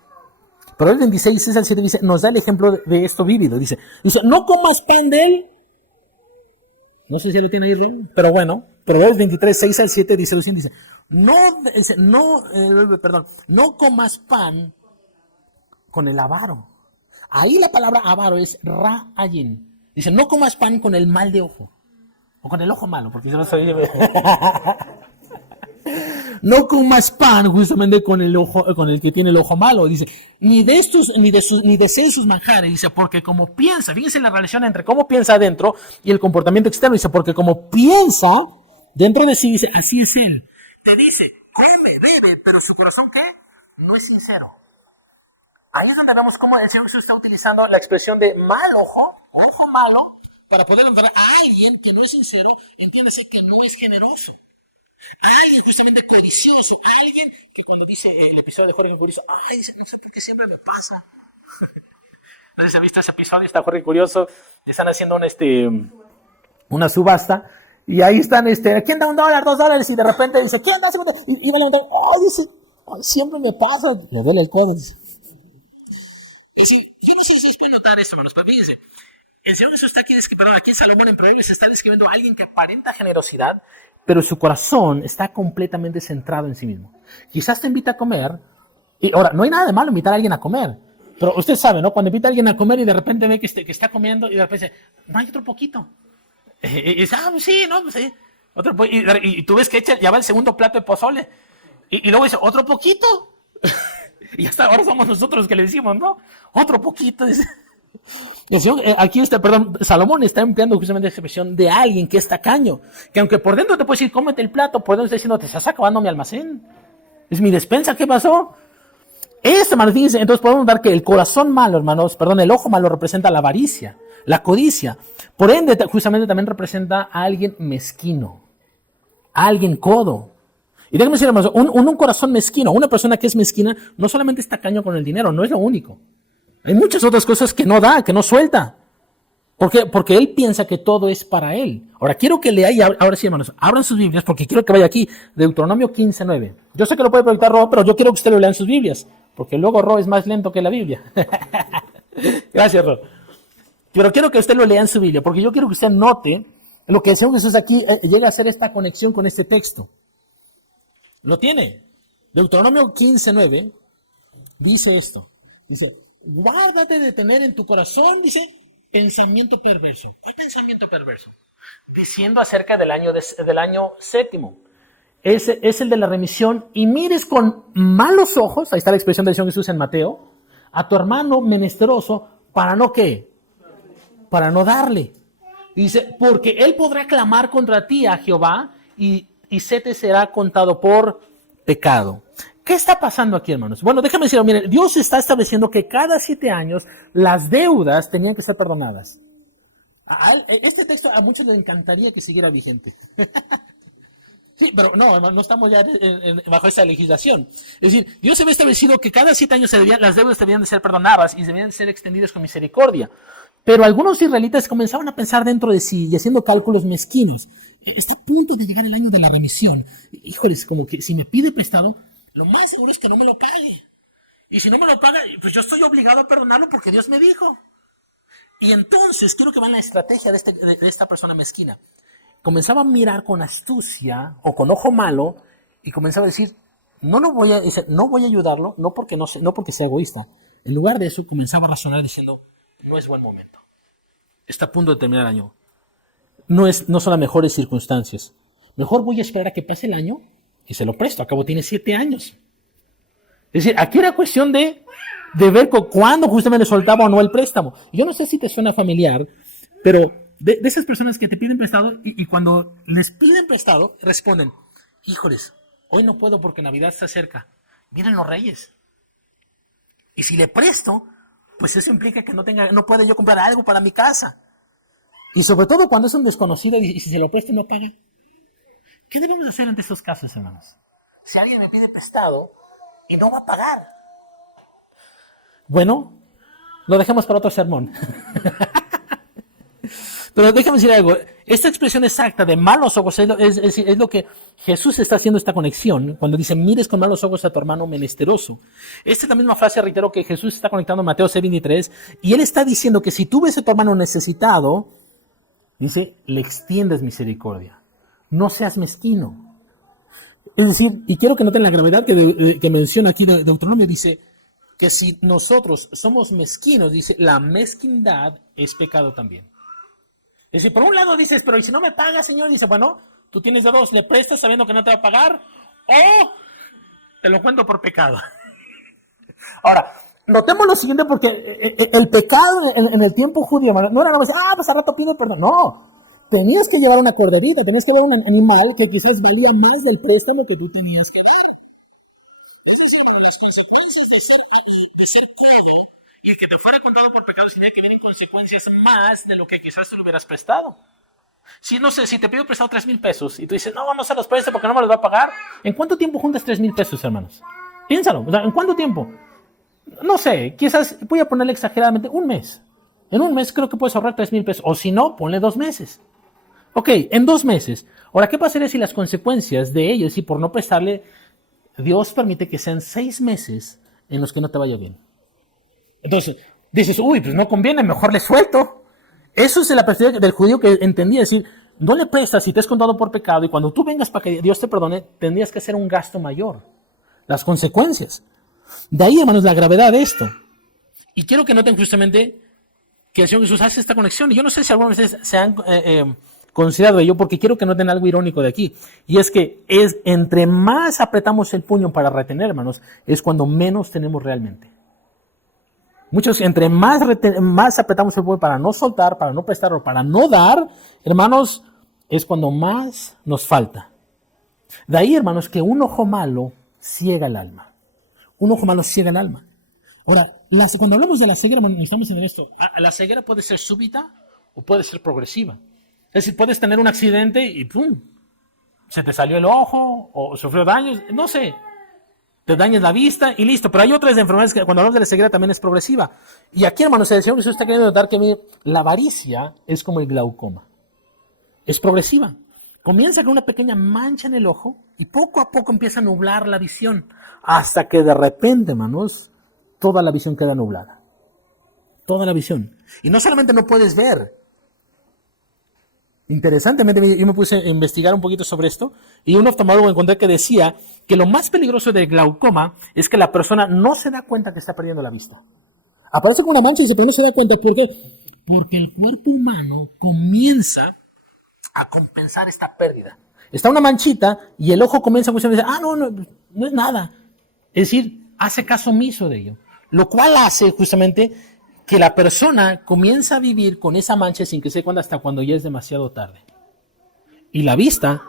Proverbios 26, 6 al 7 dice, nos da el ejemplo de esto vívido. Dice, no comas pan de él. No sé si lo tiene ahí, pero bueno, Proverbios 23, 6 al 7 dice lo siguiente, no comas pan con el avaro. Ahí la palabra avaro es ra'ayin. Dice, no comas pan con el mal de ojo. O con el ojo malo, porque yo no sabía. No comas pan justamente con el que tiene el ojo malo. Dice, ni desees sus manjares. Dice, porque como piensa, fíjense la relación entre cómo piensa adentro y el comportamiento externo. Dice, porque como piensa dentro de sí, dice, así es él. Te dice, come, bebe, pero su corazón, ¿qué? No es sincero. Ahí es donde vemos cómo el Señor Jesús está utilizando la expresión de mal ojo malo, para poder encontrar a alguien que no es sincero, entiéndase que no es generoso. A alguien justamente codicioso, a alguien que cuando dice el episodio de Jorge Curioso, ay, no sé por qué siempre me pasa. No sé si han visto ese episodio, está Jorge Curioso, están haciendo una subasta, y ahí están, ¿quién da $1, $2? Y de repente dice, ¿quién da $50? Y va a levantar, dice, siempre me pasa, le duele el codo, dice. Es decir, yo no sé si ustedes pueden notar esto, hermanos, pero fíjense, el Señor Jesús está aquí, aquí en Salomón en Proverbios está describiendo a alguien que aparenta generosidad, pero su corazón está completamente centrado en sí mismo. Quizás te invita a comer, y ahora, no hay nada de malo invitar a alguien a comer, pero usted sabe, ¿no? Cuando invita a alguien a comer y de repente ve que está comiendo y de repente dice, no hay otro poquito. Y dice, sí, no, pues sí. Y tú ves que ya va el segundo plato de pozole. Y luego dice, otro poquito. Y hasta ahora somos nosotros los que le decimos, ¿no? Otro poquito, dice. Aquí Salomón está empleando justamente esa expresión de alguien que es tacaño, que aunque por dentro te puede decir, cómete el plato, por dentro está diciendo, te estás acabando mi almacén, es mi despensa, ¿qué pasó? Hermanos, fíjense, entonces podemos ver que el corazón malo, hermanos, el ojo malo representa la avaricia, la codicia, por ende justamente también representa a alguien mezquino, a alguien codo. Y déjenme decir, hermanos, un corazón mezquino, una persona que es mezquina, no solamente es tacaño con el dinero, no es lo único. Hay muchas otras cosas que no da, que no suelta. Porque él piensa que todo es para él. Ahora, quiero que leáis, ahora sí, hermanos, abran sus Biblias, porque quiero que vaya aquí, Deuteronomio 15:9. Yo sé que lo puede proyectar Ro, pero yo quiero que usted lo lea en sus Biblias, porque luego Ro es más lento que la Biblia. Gracias, Ro. Pero quiero que usted lo lea en su Biblia, porque yo quiero que usted note lo que el Señor Jesús aquí llega a hacer esta conexión con este texto. ¿Lo tiene? Deuteronomio 15:9 dice esto. Dice, guárdate de tener en tu corazón, dice, pensamiento perverso. ¿Cuál pensamiento perverso? Diciendo acerca del año séptimo. Es el de la remisión. Y mires con malos ojos, ahí está la expresión del Señor Jesús en Mateo, a tu hermano menesteroso, ¿para no qué? Para no darle. Dice, porque él podrá clamar contra ti a Jehová y se te será contado por pecado. ¿Qué está pasando aquí, hermanos? Bueno, déjame decirlo, miren, Dios está estableciendo que cada 7 años las deudas tenían que ser perdonadas. Este texto a muchos les encantaría que siguiera vigente. Sí, pero no estamos ya bajo esta legislación. Es decir, Dios había establecido que cada 7 años las deudas debían de ser perdonadas y debían de ser extendidas con misericordia. Pero algunos israelitas comenzaban a pensar dentro de sí y haciendo cálculos mezquinos. Está a punto de llegar el año de la remisión. Híjoles, como que si me pide prestado, lo más seguro es que no me lo pague. Y si no me lo paga, pues yo estoy obligado a perdonarlo porque Dios me dijo. Y entonces quiero que vean la estrategia de esta persona mezquina. Comenzaba a mirar con astucia o con ojo malo y comenzaba a decir, no voy a ayudarlo, no porque sea egoísta. En lugar de eso, comenzaba a razonar diciendo, no es buen momento. Está a punto de terminar el año. No son las mejores circunstancias. Mejor voy a esperar a que pase el año y se lo presto. Acabo tiene 7 años. Es decir, aquí era cuestión de ver cuándo justamente soltaba o no el préstamo. Yo no sé si te suena familiar, pero de esas personas que te piden prestado y cuando les piden prestado, responden, híjoles, hoy no puedo porque Navidad está cerca. Vienen los Reyes. Y si le presto, pues eso implica que no puedo yo comprar algo para mi casa. Y sobre todo cuando es un desconocido y si se lo presto no paga. ¿Qué debemos hacer ante estos casos, hermanos? Si alguien me pide prestado y no va a pagar. Bueno, lo dejemos para otro sermón. Pero déjame decir algo. Esta expresión exacta de malos ojos es lo que Jesús está haciendo esta conexión cuando dice, mires con malos ojos a tu hermano menesteroso. Esta es la misma frase, reitero, que Jesús está conectando en Mateo 6:23, y él está diciendo que si tú ves a tu hermano necesitado, dice, le extiendes misericordia. No seas mezquino. Es decir, y quiero que noten la gravedad que menciona aquí Deuteronomio, dice que si nosotros somos mezquinos, dice, la mezquindad es pecado también. Es decir, por un lado dices, pero ¿y si no me paga, Señor? Dice, bueno, tú tienes de dos, le prestas sabiendo que no te va a pagar, o te lo cuento por pecado. Ahora, notemos lo siguiente, porque el pecado en el tiempo judío, no era nada más, pues al rato pido perdón. No, tenías que llevar una corderita, tenías que llevar un animal que quizás valía más del préstamo que tú tenías que dar. Es decir, las consecuencias de ser codo y que te fuera contado por pecados tenía que venir consecuencias más de lo que quizás te lo hubieras prestado. Si no sé, si te pido prestado 3,000 pesos y tú dices, no, no se los preste porque no me los va a pagar, ¿en cuánto tiempo juntas 3,000 pesos, hermanos? Piénsalo, o sea, ¿en cuánto tiempo? No sé, quizás voy a ponerle exageradamente un mes. En un mes creo que puedes ahorrar 3,000 pesos, o si no, ponle 2 meses. Ok, en 2 meses. Ahora, ¿qué pasaría si las consecuencias de ello, si por no prestarle, Dios permite que sean 6 meses en los que no te vaya bien? Entonces, dices, pues no conviene, mejor le suelto. Eso es la perspectiva del judío que entendía, decir, no le prestas si te es contado por pecado y cuando tú vengas para que Dios te perdone, tendrías que hacer un gasto mayor. Las consecuencias. De ahí, hermanos, la gravedad de esto. Y quiero que noten justamente que el Señor Jesús hace esta conexión. Y yo no sé si algunas veces se han considerado ello, porque quiero que noten algo irónico de aquí. Y es que entre más apretamos el puño para retener, hermanos, es cuando menos tenemos realmente. Muchos, entre más apretamos el puño para no soltar, para no prestar o para no dar, hermanos, es cuando más nos falta. De ahí, hermanos, que un ojo malo ciega el alma. Un ojo malo ciega el alma. Ahora, cuando hablamos de la ceguera, necesitamos entender esto. La ceguera puede ser súbita o puede ser progresiva. Es decir, puedes tener un accidente y ¡pum! Se te salió el ojo o sufrió daños, no sé. Te dañas la vista y listo. Pero hay otras enfermedades que cuando hablamos de la ceguera también es progresiva. Y aquí, hermanos, el Señor Jesús está queriendo notar que la avaricia es como el glaucoma. Es progresiva. Comienza con una pequeña mancha en el ojo y poco a poco empieza a nublar la visión. Hasta que de repente, hermanos, toda la visión queda nublada. Toda la visión. Y no solamente no puedes ver. Interesantemente, yo me puse a investigar un poquito sobre esto y un oftalmólogo encontré que decía que lo más peligroso del glaucoma es que la persona no se da cuenta que está perdiendo la vista. Aparece con una mancha y dice, pero no se da cuenta. ¿Por qué? Porque el cuerpo humano comienza a compensar esta pérdida. Está una manchita y el ojo comienza a decir, no es nada. Es decir, hace caso omiso de ello. Lo cual hace justamente que la persona comienza a vivir con esa mancha sin que se dé cuenta hasta cuando ya es demasiado tarde. Y la vista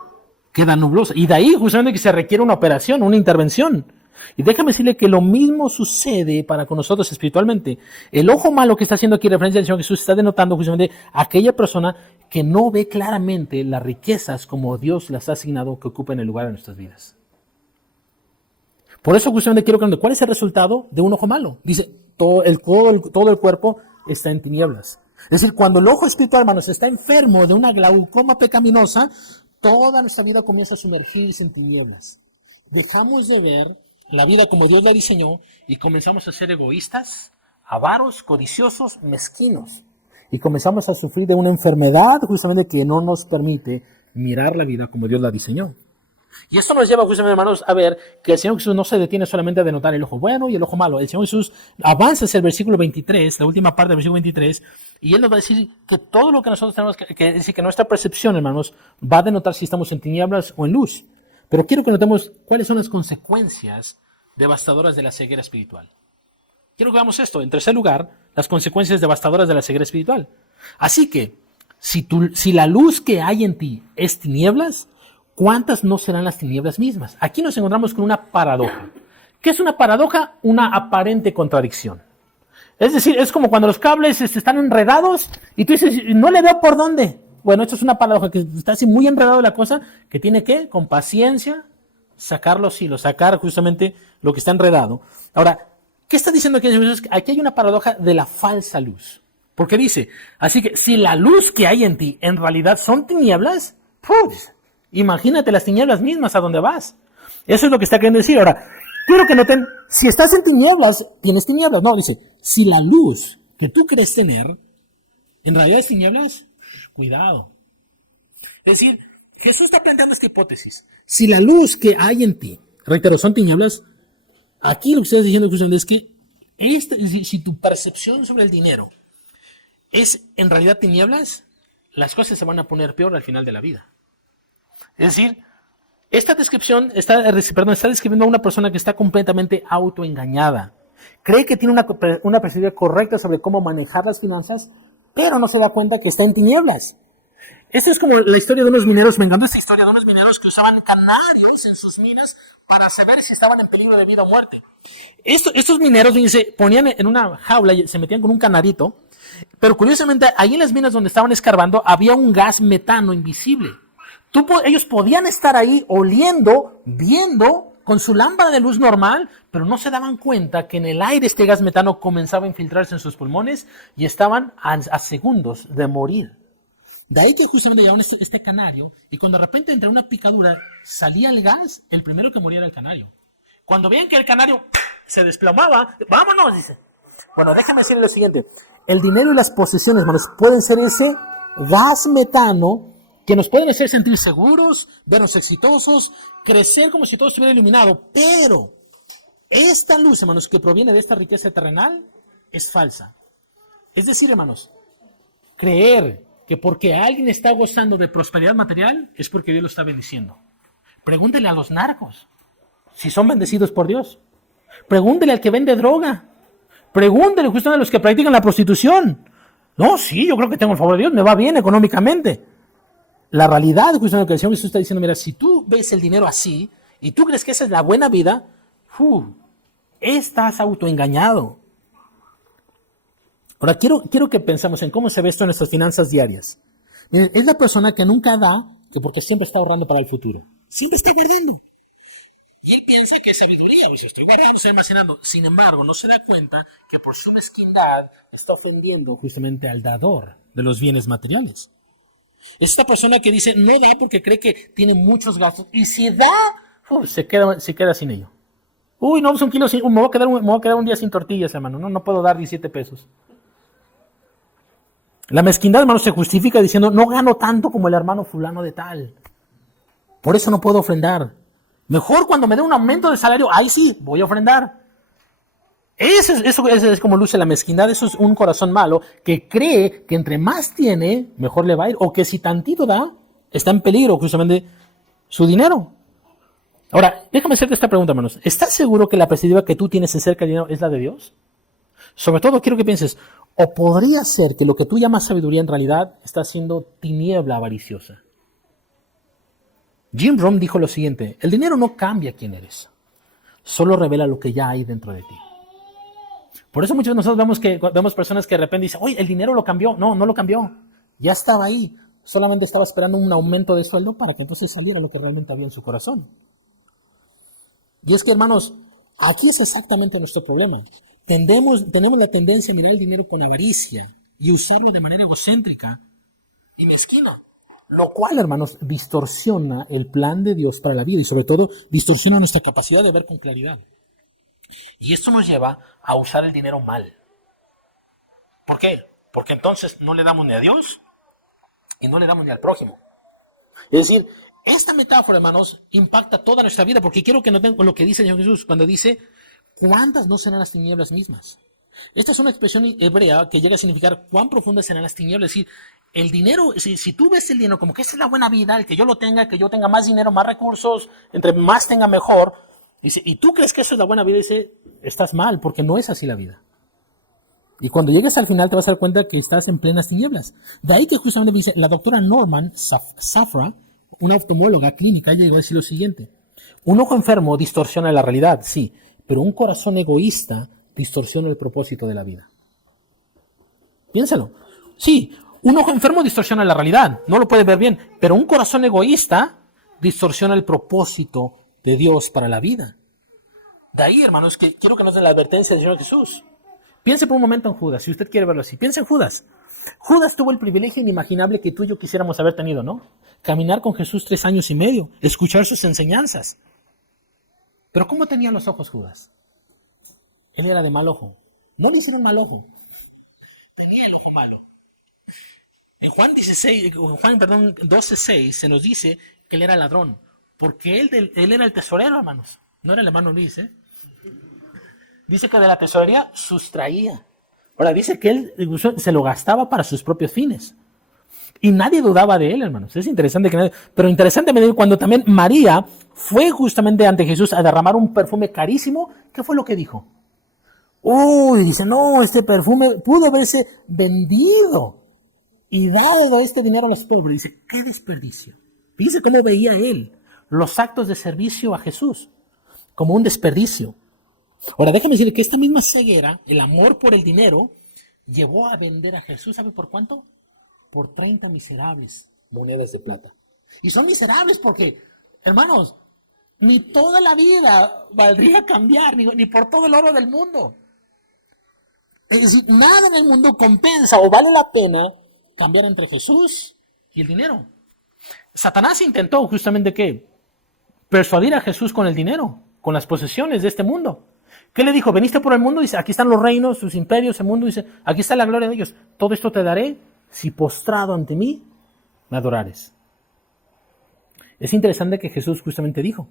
queda nublosa. Y de ahí justamente que se requiere una operación, una intervención. Y déjame decirle que lo mismo sucede para con nosotros espiritualmente. El ojo malo que está haciendo aquí referencia al Señor Jesús está denotando justamente a aquella persona que no ve claramente las riquezas como Dios las ha asignado que ocupen el lugar en nuestras vidas. Por eso justamente quiero que ¿cuál es el resultado de un ojo malo? Dice, todo el cuerpo está en tinieblas. Es decir, cuando el ojo espiritual, hermanos, está enfermo de una glaucoma pecaminosa, toda nuestra vida comienza a sumergirse en tinieblas. Dejamos de ver la vida como Dios la diseñó y comenzamos a ser egoístas, avaros, codiciosos, mezquinos. Y comenzamos a sufrir de una enfermedad justamente que no nos permite mirar la vida como Dios la diseñó. Y esto nos lleva justamente, hermanos, a ver que el Señor Jesús no se detiene solamente a denotar el ojo bueno y el ojo malo. El Señor Jesús avanza hacia el versículo 23, la última parte del versículo 23, y Él nos va a decir que todo lo que nosotros tenemos que decir, que nuestra percepción, hermanos, va a denotar si estamos en tinieblas o en luz. Pero quiero que notemos cuáles son las consecuencias devastadoras de la ceguera espiritual. Quiero que veamos esto. En tercer lugar, las consecuencias devastadoras de la ceguera espiritual. Así que, si la luz que hay en ti es tinieblas, ¿cuántas no serán las tinieblas mismas? Aquí nos encontramos con una paradoja. ¿Qué es una paradoja? Una aparente contradicción. Es decir, es como cuando los cables están enredados y tú dices, no le veo por dónde. Bueno, esto es una paradoja que está así muy enredado la cosa, que tiene que, con paciencia, sacar los hilos, sacar justamente lo que está enredado. Ahora, ¿Qué está diciendo aquí Jesús? Aquí hay una paradoja de la falsa luz. Porque dice, así que si la luz que hay en ti en realidad son tinieblas, pues imagínate las tinieblas mismas a donde vas. Eso es lo que está queriendo decir. Ahora, quiero que noten, si estás en tinieblas, tienes tinieblas. No, dice, si la luz que tú crees tener en realidad es tinieblas, cuidado. Es decir, Jesús está planteando esta hipótesis. Si la luz que hay en ti, reitero, son tinieblas, aquí lo que está diciendo justamente es que si tu percepción sobre el dinero es en realidad tinieblas, las cosas se van a poner peor al final de la vida. Es decir, esta descripción está describiendo a una persona que está completamente autoengañada. Cree que tiene una perspectiva correcta sobre cómo manejar las finanzas, pero no se da cuenta que está en tinieblas. Esta es como la historia de unos mineros. Me encantó esta historia de unos mineros que usaban canarios en sus minas para saber si estaban en peligro de vida o muerte. Estos mineros se ponían en una jaula y se metían con un canarito, pero curiosamente ahí en las minas donde estaban escarbando había un gas metano invisible. Ellos podían estar ahí oliendo, viendo, con su lámpara de luz normal, pero no se daban cuenta que en el aire este gas metano comenzaba a infiltrarse en sus pulmones y estaban a segundos de morir. De ahí que justamente llevaban este canario y cuando de repente entre una picadura salía el gas, el primero que moría era el canario. Cuando veían que el canario se desplomaba, vámonos, dice. Bueno, déjame decirle lo siguiente. El dinero y las posesiones, hermanos, pueden ser ese gas metano que nos pueden hacer sentir seguros, vernos exitosos, crecer como si todo estuviera iluminado, pero esta luz, hermanos, que proviene de esta riqueza terrenal, es falsa. Es decir, hermanos, creer que porque alguien está gozando de prosperidad material es porque Dios lo está bendiciendo. Pregúntele a los narcos si son bendecidos por Dios. Pregúntele al que vende droga. Pregúntele justamente a los que practican la prostitución. No, sí, yo creo que tengo el favor de Dios, me va bien económicamente. La realidad, justamente lo que el Señor Jesús está diciendo, mira, si tú ves el dinero así y tú crees que esa es la buena vida, estás autoengañado. Ahora, quiero que pensemos en cómo se ve esto en nuestras finanzas diarias. Miren, es la persona que nunca da, que porque siempre está ahorrando para el futuro. Siempre está guardando. Y él piensa que es sabiduría, dice, estoy guardando, estoy almacenando. Sin embargo, no se da cuenta que por su mezquindad está ofendiendo justamente al dador de los bienes materiales. Es esta persona que dice, no da porque cree que tiene muchos gastos. Y si da, se queda sin ello. Uy, no, pues un kilo, me voy a quedar un día sin tortillas, hermano. No puedo dar 17 pesos. La mezquindad, hermano, se justifica diciendo, no gano tanto como el hermano fulano de tal. Por eso no puedo ofrendar. Mejor cuando me dé un aumento de salario, ahí sí, voy a ofrendar. Eso es como luce la mezquindad. Eso es un corazón malo que cree que entre más tiene, mejor le va a ir. O que si tantito da, está en peligro justamente su dinero. Ahora, déjame hacerte esta pregunta, hermanos. ¿Estás seguro que la perspectiva que tú tienes acerca del dinero es la de Dios? Sobre todo quiero que pienses, o podría ser que lo que tú llamas sabiduría en realidad está siendo tiniebla avariciosa. Jim Rohn dijo lo siguiente, el dinero no cambia quién eres, solo revela lo que ya hay dentro de ti. Por eso muchos de nosotros vemos personas que de repente dicen, oye, el dinero lo cambió. No lo cambió. Ya estaba ahí. Solamente estaba esperando un aumento de sueldo para que entonces saliera lo que realmente había en su corazón. Y es que, hermanos, aquí es exactamente nuestro problema. Tenemos la tendencia a mirar el dinero con avaricia y usarlo de manera egocéntrica y mezquina. Lo cual, hermanos, distorsiona el plan de Dios para la vida y sobre todo distorsiona nuestra capacidad de ver con claridad. Y esto nos lleva a usar el dinero mal. ¿Por qué? Porque entonces no le damos ni a Dios y no le damos ni al prójimo. Es decir, esta metáfora, hermanos, impacta toda nuestra vida porque quiero que noten lo que dice el Señor Jesús cuando dice, ¿cuántas no serán las tinieblas mismas? Esta es una expresión hebrea que llega a significar cuán profundas serán las tinieblas. Es decir, el dinero, si tú ves el dinero como que esa es la buena vida, el que yo lo tenga, que yo tenga más dinero, más recursos, entre más tenga mejor, dice, y tú crees que eso es la buena vida, dice, estás mal, porque no es así la vida. Y cuando llegues al final te vas a dar cuenta que estás en plenas tinieblas. De ahí que justamente dice, la doctora Norman Safra, una oftalmóloga clínica, ella llegó a decir lo siguiente, un ojo enfermo distorsiona la realidad, sí, pero un corazón egoísta distorsiona el propósito de la vida. Piénsalo. Sí, un ojo enfermo distorsiona la realidad, no lo puedes ver bien, pero un corazón egoísta distorsiona el propósito de Dios para la vida. De ahí, hermanos, que quiero que nos den la advertencia del Señor Jesús. Piense por un momento en Judas, si usted quiere verlo así. Piense en Judas. Judas tuvo el privilegio inimaginable que tú y yo quisiéramos haber tenido, ¿no? Caminar con Jesús 3 años y medio, escuchar sus enseñanzas. Pero ¿cómo tenía los ojos Judas? Él era de mal ojo. No le hicieron mal ojo. Tenía el ojo malo. En Juan 12:6 se nos dice que él era ladrón. Porque él era el tesorero, hermanos. No era el hermano Luis, ¿eh? Dice que de la tesorería sustraía. Ahora dice que él se lo gastaba para sus propios fines. Y nadie dudaba de él, hermanos. Es interesante que nadie... Pero interesantemente, cuando también María fue justamente ante Jesús a derramar un perfume carísimo, ¿qué fue lo que dijo? Uy, dice, no, este perfume pudo haberse vendido y dado este dinero a los pobres. Dice, qué desperdicio. Dice cómo veía él los actos de servicio a Jesús como un desperdicio. Ahora, déjame decirle que esta misma ceguera, el amor por el dinero, llevó a vender a Jesús, ¿sabe por cuánto? Por 30 miserables monedas de plata. Y son miserables porque, hermanos, ni toda la vida valdría cambiar, ni por todo el oro del mundo. Es decir, nada en el mundo compensa o vale la pena cambiar entre Jesús y el dinero. Satanás intentó justamente ¿qué? Persuadir a Jesús con el dinero, con las posesiones de este mundo. ¿Qué le dijo? Veniste por el mundo, dice, aquí están los reinos, sus imperios, el mundo, dice, aquí está la gloria de ellos. Todo esto te daré si postrado ante mí me adorares. Es interesante que Jesús justamente dijo,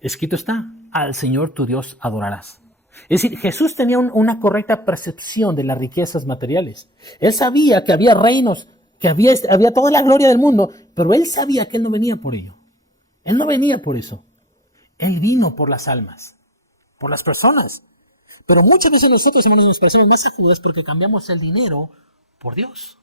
escrito está, al Señor tu Dios adorarás. Es decir, Jesús tenía una correcta percepción de las riquezas materiales. Él sabía que había reinos, que había toda la gloria del mundo, pero él sabía que él no venía por ello. Él no venía por eso. Él vino por las almas, por las personas. Pero muchas veces nosotros, hermanos, nos parecemos más a Judas porque cambiamos el dinero por Dios.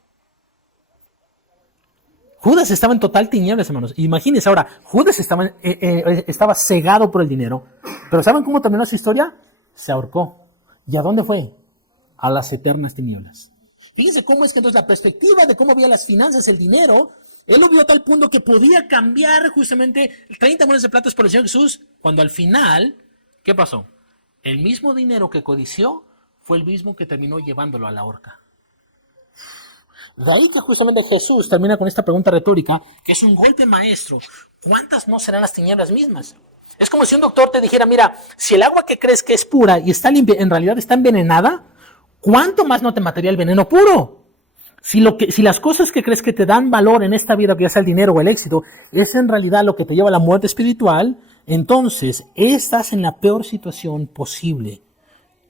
Judas estaba en total tinieblas, hermanos. Imagínense ahora, Judas estaba cegado por el dinero. Pero ¿saben cómo terminó su historia? Se ahorcó. ¿Y a dónde fue? A las eternas tinieblas. Fíjense cómo es que entonces la perspectiva de cómo veía las finanzas, el dinero, él lo vio a tal punto que podía cambiar justamente 30 monedas de plata por el Señor Jesús, cuando al final, ¿qué pasó? El mismo dinero que codició fue el mismo que terminó llevándolo a la horca. De ahí que justamente Jesús termina con esta pregunta retórica, que es un golpe maestro. ¿Cuántas no serán las tinieblas mismas? Es como si un doctor te dijera, mira, si el agua que crees que es pura y está limpia, en realidad está envenenada, ¿cuánto más no te mataría el veneno puro? Si las cosas que crees que te dan valor en esta vida, ya sea el dinero o el éxito, es en realidad lo que te lleva a la muerte espiritual, entonces estás en la peor situación posible.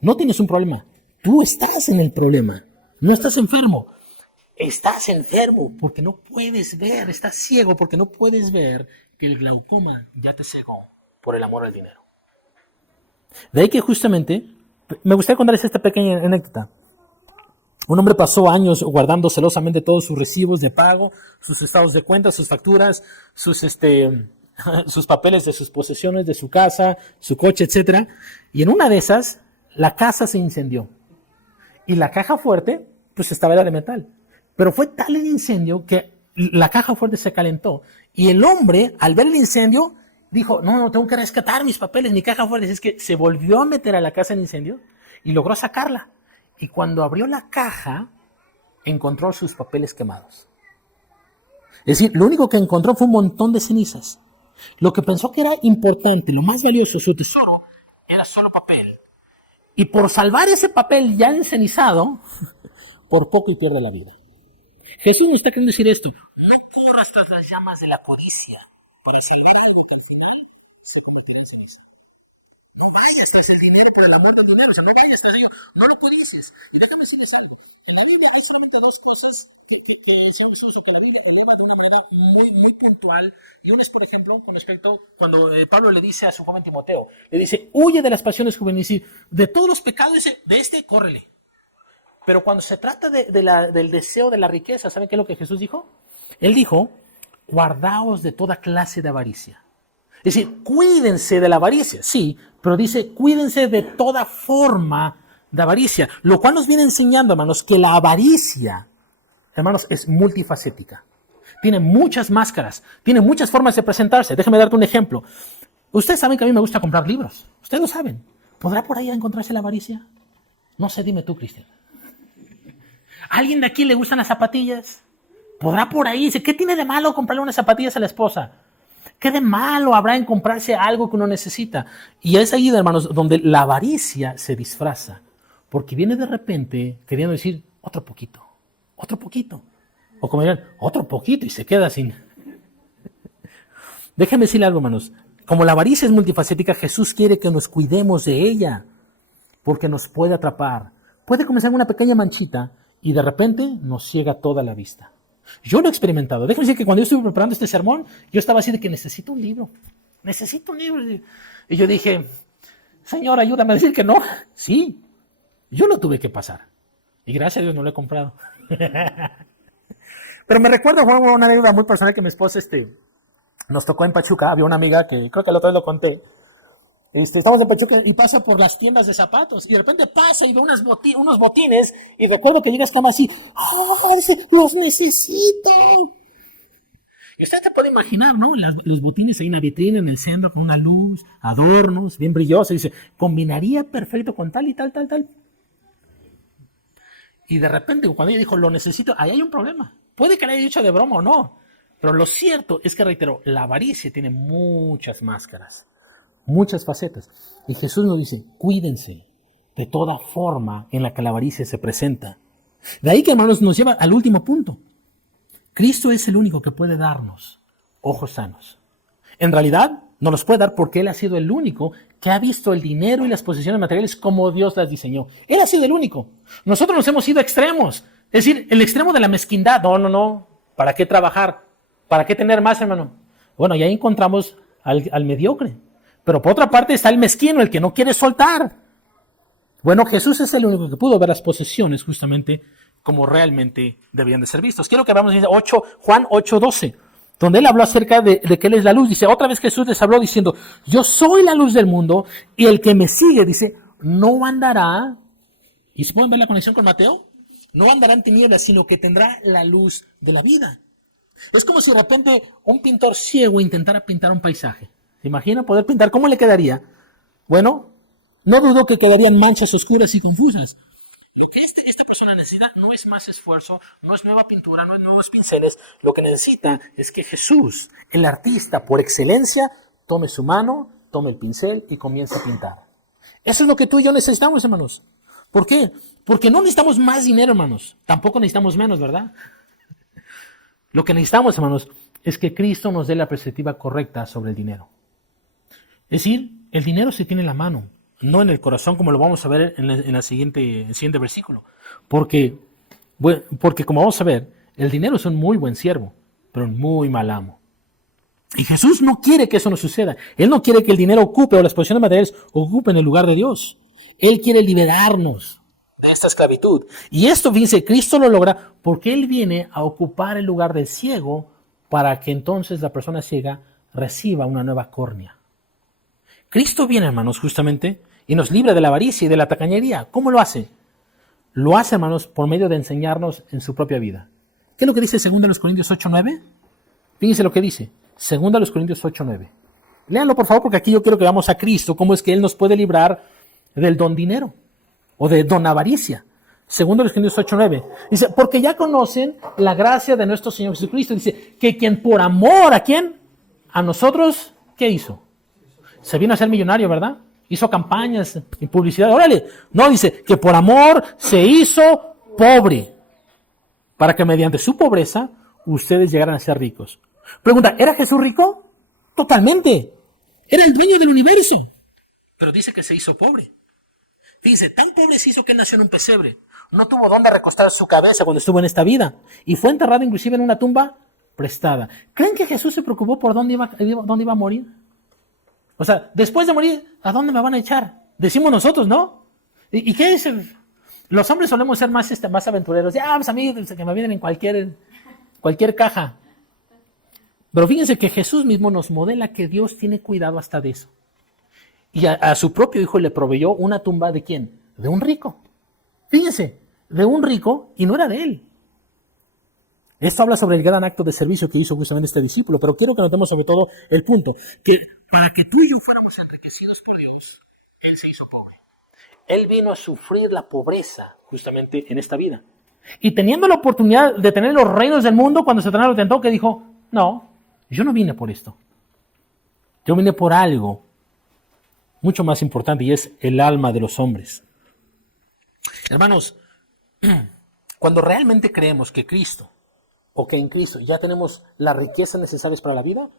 No tienes un problema, tú estás en el problema, no estás enfermo. Estás enfermo porque no puedes ver, estás ciego porque no puedes ver que el glaucoma ya te cegó por el amor al dinero. De ahí que justamente, me gustaría contarles esta pequeña anécdota. Un hombre pasó años guardando celosamente todos sus recibos de pago, sus estados de cuenta, sus facturas, sus papeles de sus posesiones, de su casa, su coche, etc. Y en una de esas, la casa se incendió. Y la caja fuerte, pues era de metal. Pero fue tal el incendio que la caja fuerte se calentó. Y el hombre, al ver el incendio, dijo, no, tengo que rescatar mis papeles, mi caja fuerte. Es que se volvió a meter a la casa en incendio y logró sacarla. Y cuando abrió la caja, encontró sus papeles quemados. Es decir, lo único que encontró fue un montón de cenizas. Lo que pensó que era importante, lo más valioso, su tesoro, era solo papel. Y por salvar ese papel ya encenizado, por poco y pierde la vida. Jesús nos está queriendo decir esto. No corras tras las llamas de la codicia para salvar algo que al final se convertirá en ceniza. No vayas tras el dinero por el amor del dinero. O sea, no vayas tras ello. No lo codicies. Y déjame decirles algo. En la Biblia hay solamente dos cosas que el Señor Jesús o que la Biblia eleva de una manera muy puntual. Y una es, por ejemplo, con respecto cuando Pablo le dice a su joven Timoteo, le dice, huye de las pasiones juveniles y de todos los pecados de este, córrele. Pero cuando se trata del deseo de la riqueza, ¿saben qué es lo que Jesús dijo? Él dijo, guardaos de toda clase de avaricia. Es decir, cuídense de la avaricia, sí, pero dice, cuídense de toda forma de avaricia. Lo cual nos viene enseñando, hermanos, que la avaricia, hermanos, es multifacética. Tiene muchas máscaras, tiene muchas formas de presentarse. Déjame darte un ejemplo. Ustedes saben que a mí me gusta comprar libros. Ustedes lo saben. ¿Podrá por ahí encontrarse la avaricia? No sé, dime tú, Cristian. ¿A alguien de aquí le gustan las zapatillas? ¿Podrá por ahí? Dice, ¿qué tiene de malo comprarle unas zapatillas a la esposa? ¿Qué de malo habrá en comprarse algo que uno necesita? Y es ahí, hermanos, donde la avaricia se disfraza. Porque viene de repente queriendo decir, otro poquito. O como dirán, otro poquito y se queda sin. Déjenme decirle algo, hermanos. Como la avaricia es multifacética, Jesús quiere que nos cuidemos de ella. Porque nos puede atrapar. Puede comenzar con una pequeña manchita y de repente nos ciega toda la vista. Yo lo he experimentado. Déjame decir que cuando yo estuve preparando este sermón, yo estaba así de que necesito un libro. Y yo dije, Señor, ayúdame a decir que no. Sí, yo lo tuve que pasar. Y gracias a Dios no lo he comprado. Pero me recuerdo, fue una anécdota muy personal que mi esposa nos tocó en Pachuca. Había una amiga que creo que la otra vez lo conté. Estamos en Pachuca y pasa por las tiendas de zapatos y de repente pasa y ve unos botines y recuerdo que llega esta cama así, ¡oh, los necesito! Y usted te puede imaginar, ¿no? Los botines ahí en la vitrina, en el centro, con una luz, adornos, bien brillosos. Y dice, combinaría perfecto con tal y tal. Y de repente, cuando ella dijo, lo necesito, ahí hay un problema. Puede que le haya dicho de broma o no. Pero lo cierto es que, reitero, la avaricia tiene muchas máscaras. Muchas facetas. Y Jesús nos dice, cuídense de toda forma en la que la avaricia se presenta. De ahí que, hermanos, nos lleva al último punto. Cristo es el único que puede darnos ojos sanos. En realidad, nos los puede dar porque Él ha sido el único que ha visto el dinero y las posesiones materiales como Dios las diseñó. Él ha sido el único. Nosotros nos hemos ido a extremos. Es decir, el extremo de la mezquindad. No. ¿Para qué trabajar? ¿Para qué tener más, hermano? Bueno, y ahí encontramos al mediocre. Pero por otra parte está el mezquino, el que no quiere soltar. Bueno, Jesús es el único que pudo ver las posesiones justamente como realmente debían de ser vistos. Quiero que veamos Juan 8:12, donde él habló acerca de que él es la luz. Dice, otra vez Jesús les habló diciendo, yo soy la luz del mundo y el que me sigue, dice, no andará, ¿y si pueden ver la conexión con Mateo? No andará en tinieblas, sino que tendrá la luz de la vida. Es como si de repente un pintor ciego intentara pintar un paisaje. ¿Se imagina poder pintar? ¿Cómo le quedaría? Bueno, no dudo que quedarían manchas oscuras y confusas. Lo que esta persona necesita no es más esfuerzo, no es nueva pintura, no es nuevos pinceles. Lo que necesita es que Jesús, el artista por excelencia, tome su mano, tome el pincel y comience a pintar. Eso es lo que tú y yo necesitamos, hermanos. ¿Por qué? Porque no necesitamos más dinero, hermanos. Tampoco necesitamos menos, ¿verdad? Lo que necesitamos, hermanos, es que Cristo nos dé la perspectiva correcta sobre el dinero. Es decir, el dinero se tiene en la mano, no en el corazón, como lo vamos a ver en el siguiente versículo. Porque, como vamos a ver, el dinero es un muy buen siervo, pero un muy mal amo. Y Jesús no quiere que eso nos suceda. Él no quiere que el dinero ocupe o las posesiones materiales ocupen el lugar de Dios. Él quiere liberarnos de esta esclavitud. Y esto, fíjense, Cristo lo logra porque Él viene a ocupar el lugar del ciego para que entonces la persona ciega reciba una nueva córnea. Cristo viene, hermanos, justamente, y nos libra de la avaricia y de la tacañería. ¿Cómo lo hace? Lo hace, hermanos, por medio de enseñarnos en su propia vida. ¿Qué es lo que dice 2 Corintios 8:9? Fíjense lo que dice, 2 Corintios 8:9. Léanlo, por favor, porque aquí yo quiero que veamos a Cristo, cómo es que Él nos puede librar del don dinero, o de don avaricia. 2 Corintios 8:9. Dice, porque ya conocen la gracia de nuestro Señor Jesucristo. Dice, que quien por amor, ¿a quién? A nosotros, ¿qué hizo? Se vino a ser millonario, ¿verdad? Hizo campañas y publicidad. Órale. No, dice que por amor se hizo pobre. Para que mediante su pobreza ustedes llegaran a ser ricos. Pregunta, ¿era Jesús rico? Totalmente. Era el dueño del universo. Pero dice que se hizo pobre. Fíjense, tan pobre se hizo que nació en un pesebre. No tuvo dónde recostar su cabeza cuando estuvo en esta vida. Y fue enterrado inclusive en una tumba prestada. ¿Creen que Jesús se preocupó por dónde iba a morir? O sea, después de morir, ¿a dónde me van a echar? Decimos nosotros, ¿no? ¿Y qué dicen? Los hombres solemos ser más aventureros. Pues a mí que me vienen en cualquier caja. Pero fíjense que Jesús mismo nos modela que Dios tiene cuidado hasta de eso. Y a su propio hijo le proveyó una tumba ¿de quién? De un rico. Fíjense, de un rico y no era de él. Esto habla sobre el gran acto de servicio que hizo justamente este discípulo, pero quiero que notemos sobre todo el punto, que para que tú y yo fuéramos enriquecidos por Dios, Él se hizo pobre. Él vino a sufrir la pobreza justamente en esta vida. Y teniendo la oportunidad de tener los reinos del mundo, cuando Satanás lo tentó, que dijo, no, yo no vine por esto. Yo vine por algo mucho más importante, y es el alma de los hombres. Hermanos, cuando realmente creemos que Cristo, o que en Cristo ya tenemos las riquezas necesarias para la vida,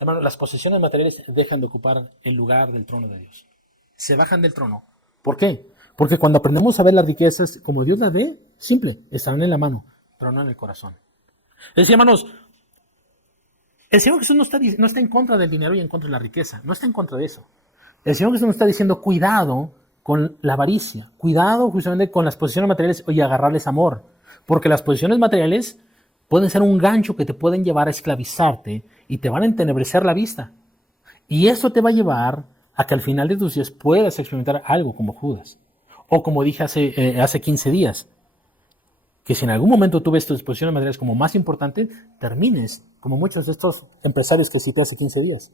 hermanos, las posesiones materiales dejan de ocupar el lugar del trono de Dios. Se bajan del trono. ¿Por qué? Porque cuando aprendemos a ver las riquezas como Dios las ve, simple, estarán en la mano, pero no en el corazón. Es decir, hermanos, el Señor Jesús no está en contra del dinero y en contra de la riqueza. No está en contra de eso. El Señor Jesús nos está diciendo, cuidado con la avaricia. Cuidado justamente con las posesiones materiales y agarrarles amor. Porque las posesiones materiales pueden ser un gancho que te pueden llevar a esclavizarte y te van a entenebrecer la vista. Y eso te va a llevar a que al final de tus días puedas experimentar algo como Judas. O como dije hace 15 días, que si en algún momento tú ves tus disposiciones materiales como más importantes, termines como muchos de estos empresarios que cité hace 15 días.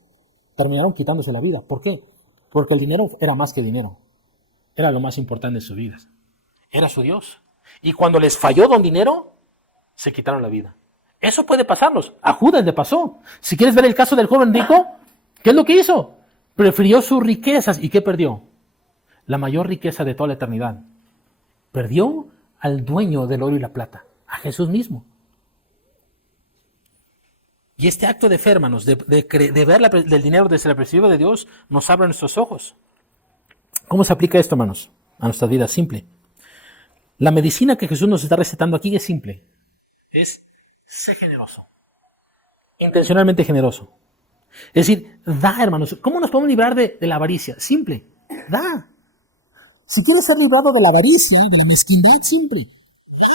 Terminaron quitándose la vida. ¿Por qué? Porque el dinero era más que dinero. Era lo más importante de sus vidas. Era su Dios. Y cuando les falló don dinero, se quitaron la vida. Eso puede pasarnos. A Judas le pasó. Si quieres ver el caso del joven rico, ¿qué es lo que hizo? Prefirió sus riquezas. ¿Y qué perdió? La mayor riqueza de toda la eternidad. Perdió al dueño del oro y la plata, a Jesús mismo. Y este acto de fe, hermanos, de ver del dinero desde la perspectiva de Dios, nos abre nuestros ojos. ¿Cómo se aplica esto, hermanos, a nuestra vida? Simple. La medicina que Jesús nos está recetando aquí es simple. Es ser generoso. Intencionalmente generoso. Es decir, da, hermanos. ¿Cómo nos podemos librar de la avaricia? Simple. Da. Si quieres ser librado de la avaricia, de la mezquindad, simple. Da.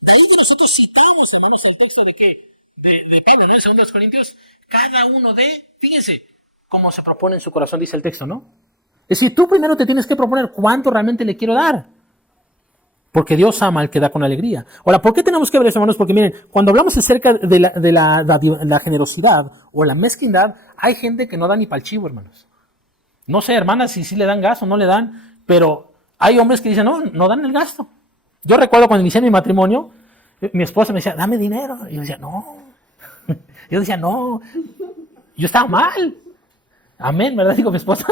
De ahí que nosotros citamos, hermanos, el texto de que de Pablo, ¿no? En 2 Corintios, cada uno fíjense, cómo se propone en su corazón, dice el texto, ¿no? Es decir, tú primero te tienes que proponer cuánto realmente le quiero dar. Porque Dios ama al que da con alegría. Ahora, ¿por qué tenemos que ver eso, hermanos? Porque miren, cuando hablamos acerca de la generosidad o la mezquindad, hay gente que no da ni pa'l chivo, hermanos. No sé, hermanas, si le dan gasto o no le dan, pero hay hombres que dicen, no dan el gasto. Yo recuerdo cuando inicié mi matrimonio, mi esposa me decía, dame dinero. Y yo decía, no. Yo decía, no. Yo estaba mal. Amén, ¿verdad? Digo mi esposa.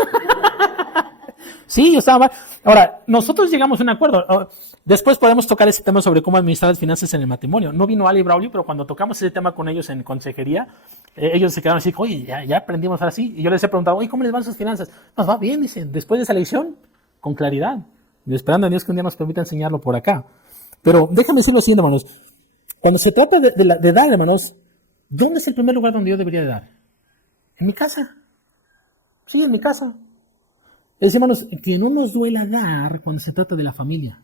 Sí, yo estaba mal. Ahora, nosotros llegamos a un acuerdo. Después podemos tocar ese tema sobre cómo administrar las finanzas en el matrimonio. No vino Ali y Braulio, pero cuando tocamos ese tema con ellos en consejería, ellos se quedaron así, oye, ya aprendimos ahora sí. Y yo les he preguntado, oye, ¿cómo les van sus finanzas? Nos va bien, dicen, después de esa lección, con claridad. Y esperando a Dios que un día nos permita enseñarlo por acá. Pero déjame decirlo así, hermanos. Cuando se trata de dar, hermanos, ¿dónde es el primer lugar donde yo debería de dar? En mi casa. Sí, en mi casa. Es decir, hermanos, que no nos duela dar cuando se trata de la familia.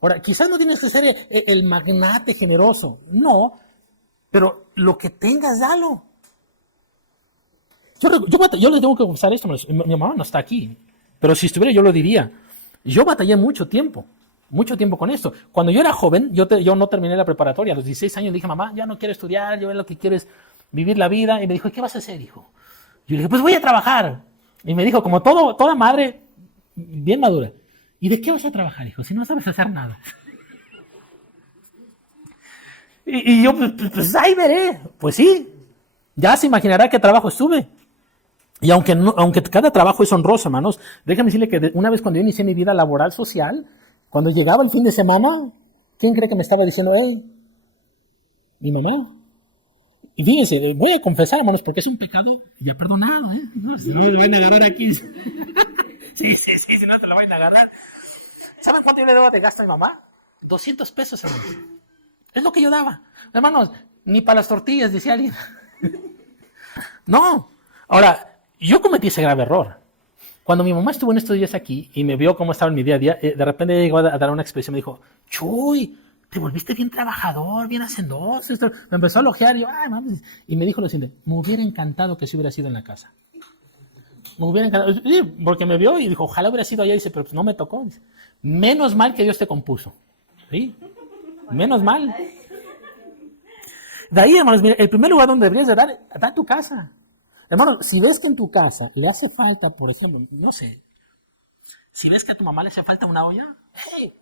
Ahora, quizás no tienes que ser el magnate generoso. No, pero lo que tengas, dalo. Yo le tengo que confesar esto, hermanos. Mi mamá no está aquí, pero si estuviera yo lo diría. Yo batallé mucho tiempo con esto. Cuando yo era joven, yo no terminé la preparatoria. A los 16 años dije, mamá, ya no quiero estudiar, yo lo que quiero es vivir la vida. Y me dijo, ¿qué vas a hacer, hijo? Yo le dije, pues voy a trabajar. Y me dijo, como toda madre, bien madura, ¿y de qué vas a trabajar, hijo? Si no sabes hacer nada. Y yo, pues ahí veré. Pues sí, ya se imaginará qué trabajo estuve. Y aunque cada trabajo es honroso, hermanos, déjame decirle que una vez cuando yo inicié mi vida laboral social, cuando llegaba el fin de semana, ¿quién cree que me estaba diciendo, mi mamá? Y fíjense, voy a confesar, hermanos, porque es un pecado ya perdonado, No, si no me lo van a agarrar aquí. Sí, si no te lo van a agarrar. ¿Saben cuánto yo le daba de gasto a mi mamá? 200 pesos, hermanos. Es lo que yo daba. Hermanos, ni para las tortillas, decía alguien. No. Ahora, yo cometí ese grave error. Cuando mi mamá estuvo en estos días aquí y me vio cómo estaba en mi día a día, de repente llegó a dar una expresión, me dijo, Chuy, te volviste bien trabajador, bien hacendoso. Me empezó a elogiar y me dijo lo siguiente, me hubiera encantado que se hubiera sido en la casa. Me hubiera encantado, sí, porque me vio y dijo, ojalá hubiera sido allá, dice, pero pues no me tocó. Dice, menos mal que Dios te compuso. ¿Sí? Menos mal. De ahí, hermanos, mira, el primer lugar donde deberías de dar, da tu casa. Hermano, si ves que en tu casa le hace falta, por ejemplo, no sé, si ves que a tu mamá le hace falta una olla, hey,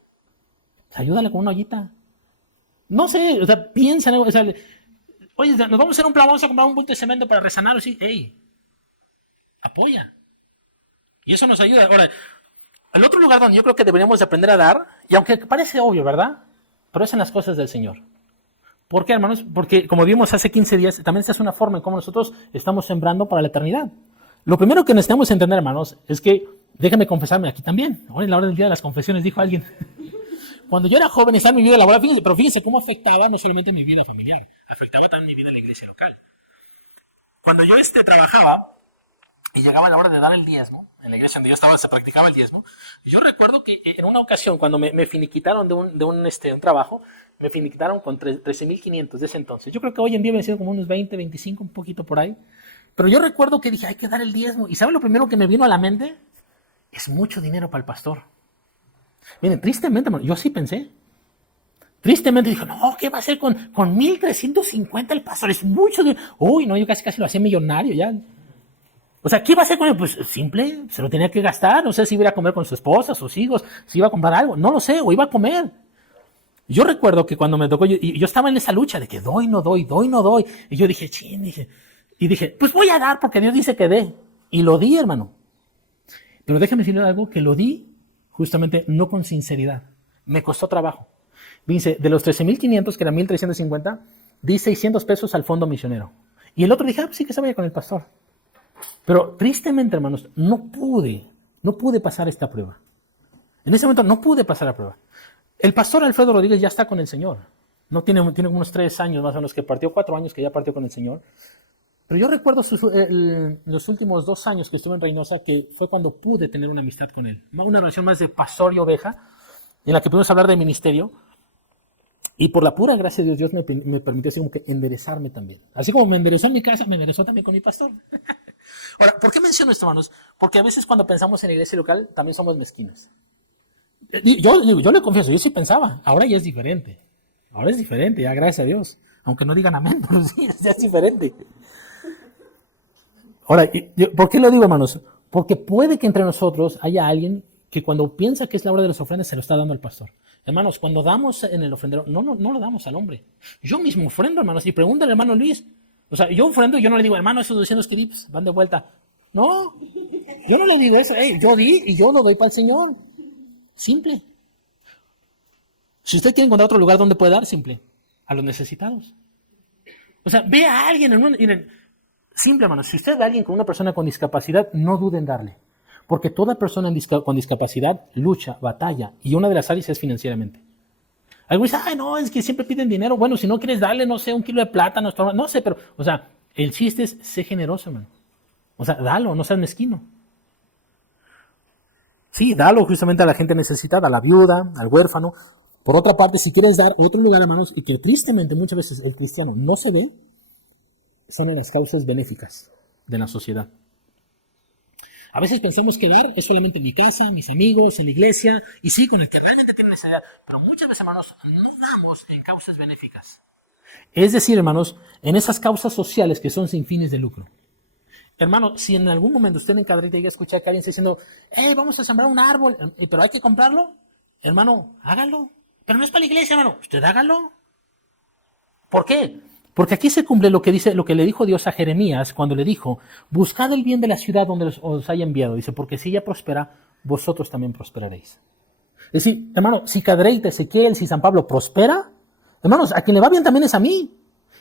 ayúdale con una ollita. No sé, o sea, piensa en algo, o sea, oye, nos vamos a hacer un plan, vamos a comprar un bulto de cemento para resanarlo, sí, hey, apoya. Y eso nos ayuda. Ahora, el otro lugar donde yo creo que deberíamos de aprender a dar, y aunque parece obvio, ¿verdad? Pero es en las cosas del Señor. ¿Por qué, hermanos? Porque, como vimos hace 15 días, también esta es una forma en cómo nosotros estamos sembrando para la eternidad. Lo primero que necesitamos entender, hermanos, es que, déjenme confesarme aquí también, ahora en la hora del día de las confesiones dijo alguien, cuando yo era joven estaba en mi vida laboral, fíjense, pero fíjense cómo afectaba no solamente mi vida familiar, afectaba también mi vida en la iglesia local. Cuando yo trabajaba, y llegaba la hora de dar el diezmo, en la iglesia donde yo estaba se practicaba el diezmo, yo recuerdo que en una ocasión cuando me finiquitaron de un trabajo, me finiquitaron con 13,500 de ese entonces. Yo creo que hoy en día me sido como unos 20, 25, un poquito por ahí. Pero yo recuerdo que dije, hay que dar el diezmo. ¿Y sabe lo primero que me vino a la mente? Es mucho dinero para el pastor. Miren, tristemente, yo así pensé. Tristemente dije, no, ¿qué va a hacer con 1,350 el pastor? Es mucho dinero. Uy, no, yo casi lo hacía millonario ya. O sea, ¿qué iba a hacer con él? Pues simple, se lo tenía que gastar. No sé si iba a comer con su esposa, sus hijos, si iba a comprar algo. No lo sé, o iba a comer. Yo recuerdo que cuando me tocó, yo estaba en esa lucha de que doy, no doy, doy, no doy. Y yo dije, dije, pues voy a dar porque Dios dice que dé. Y lo di, hermano. Pero déjame decirle algo, que lo di justamente no con sinceridad. Me costó trabajo. Dice, de los 13,500, que eran 1,350, di 600 pesos al fondo misionero. Y el otro dije, pues sí que se vaya con el pastor. Pero tristemente, hermanos, no pude pasar esta prueba. En ese momento no pude pasar la prueba. El pastor Alfredo Rodríguez ya está con el Señor. No tiene unos 3 años más o menos que partió, 4 años que ya partió con el Señor. Pero yo recuerdo los últimos 2 años que estuve en Reynosa, que fue cuando pude tener una amistad con él. Una relación más de pastor y oveja, en la que pudimos hablar de ministerio. Y por la pura gracia de Dios, me permitió así como que enderezarme también. Así como me enderezó en mi casa, me enderezó también con mi pastor. Ahora, ¿por qué menciono esto, hermanos? Porque a veces cuando pensamos en la iglesia local, también somos mezquinos. Yo le confieso, yo sí pensaba, ahora ya es diferente. Ahora es diferente, ya gracias a Dios. Aunque no digan amén, pero sí, ya es diferente. Ahora, ¿por qué lo digo, hermanos? Porque puede que entre nosotros haya alguien que cuando piensa que es la hora de las ofrendas, se lo está dando al pastor. Hermanos, cuando damos en el ofrendero, no lo damos al hombre. Yo mismo ofrendo, hermanos, y pregúntale al hermano Luis. O sea, yo ofrendo y yo no le digo, hermano, esos 200 clips van de vuelta. No, yo no le digo eso. Yo di y yo lo doy para el Señor. Simple. Si usted quiere encontrar otro lugar donde puede dar, simple. A los necesitados. O sea, ve a alguien, hermano. Simple, hermano. Si usted ve a alguien con una persona con discapacidad, no duden en darle. Porque toda persona con discapacidad lucha, batalla, y una de las áreas es financieramente. Algunos dicen, ay, no, es que siempre piden dinero. Bueno, si no quieres darle, no sé, 1 kilo de plátano, no sé, pero, o sea, el chiste es ser generoso, hermano. O sea, dalo, no seas mezquino. Sí, dalo justamente a la gente necesitada, a la viuda, al huérfano. Por otra parte, si quieres dar otro lugar, hermanos, y que tristemente muchas veces el cristiano no se ve, son en las causas benéficas de la sociedad. A veces pensamos que dar es solamente en mi casa, mis amigos, en la iglesia, y sí, con el que realmente tiene necesidad. Pero muchas veces, hermanos, no damos en causas benéficas. Es decir, hermanos, en esas causas sociales que son sin fines de lucro. Hermano, si en algún momento usted en Cadrita llega a escuchar que alguien está diciendo, hey, vamos a sembrar un árbol, pero hay que comprarlo, hermano, hágalo. Pero no es para la iglesia, hermano, usted hágalo. ¿Por qué? Porque aquí se cumple lo que le dijo Dios a Jeremías cuando le dijo, buscad el bien de la ciudad donde os haya enviado. Dice, porque si ella prospera, vosotros también prosperaréis. Es decir, hermano, si Cadreita, Ezequiel, si San Pablo prospera, hermanos, a quien le va bien también es a mí.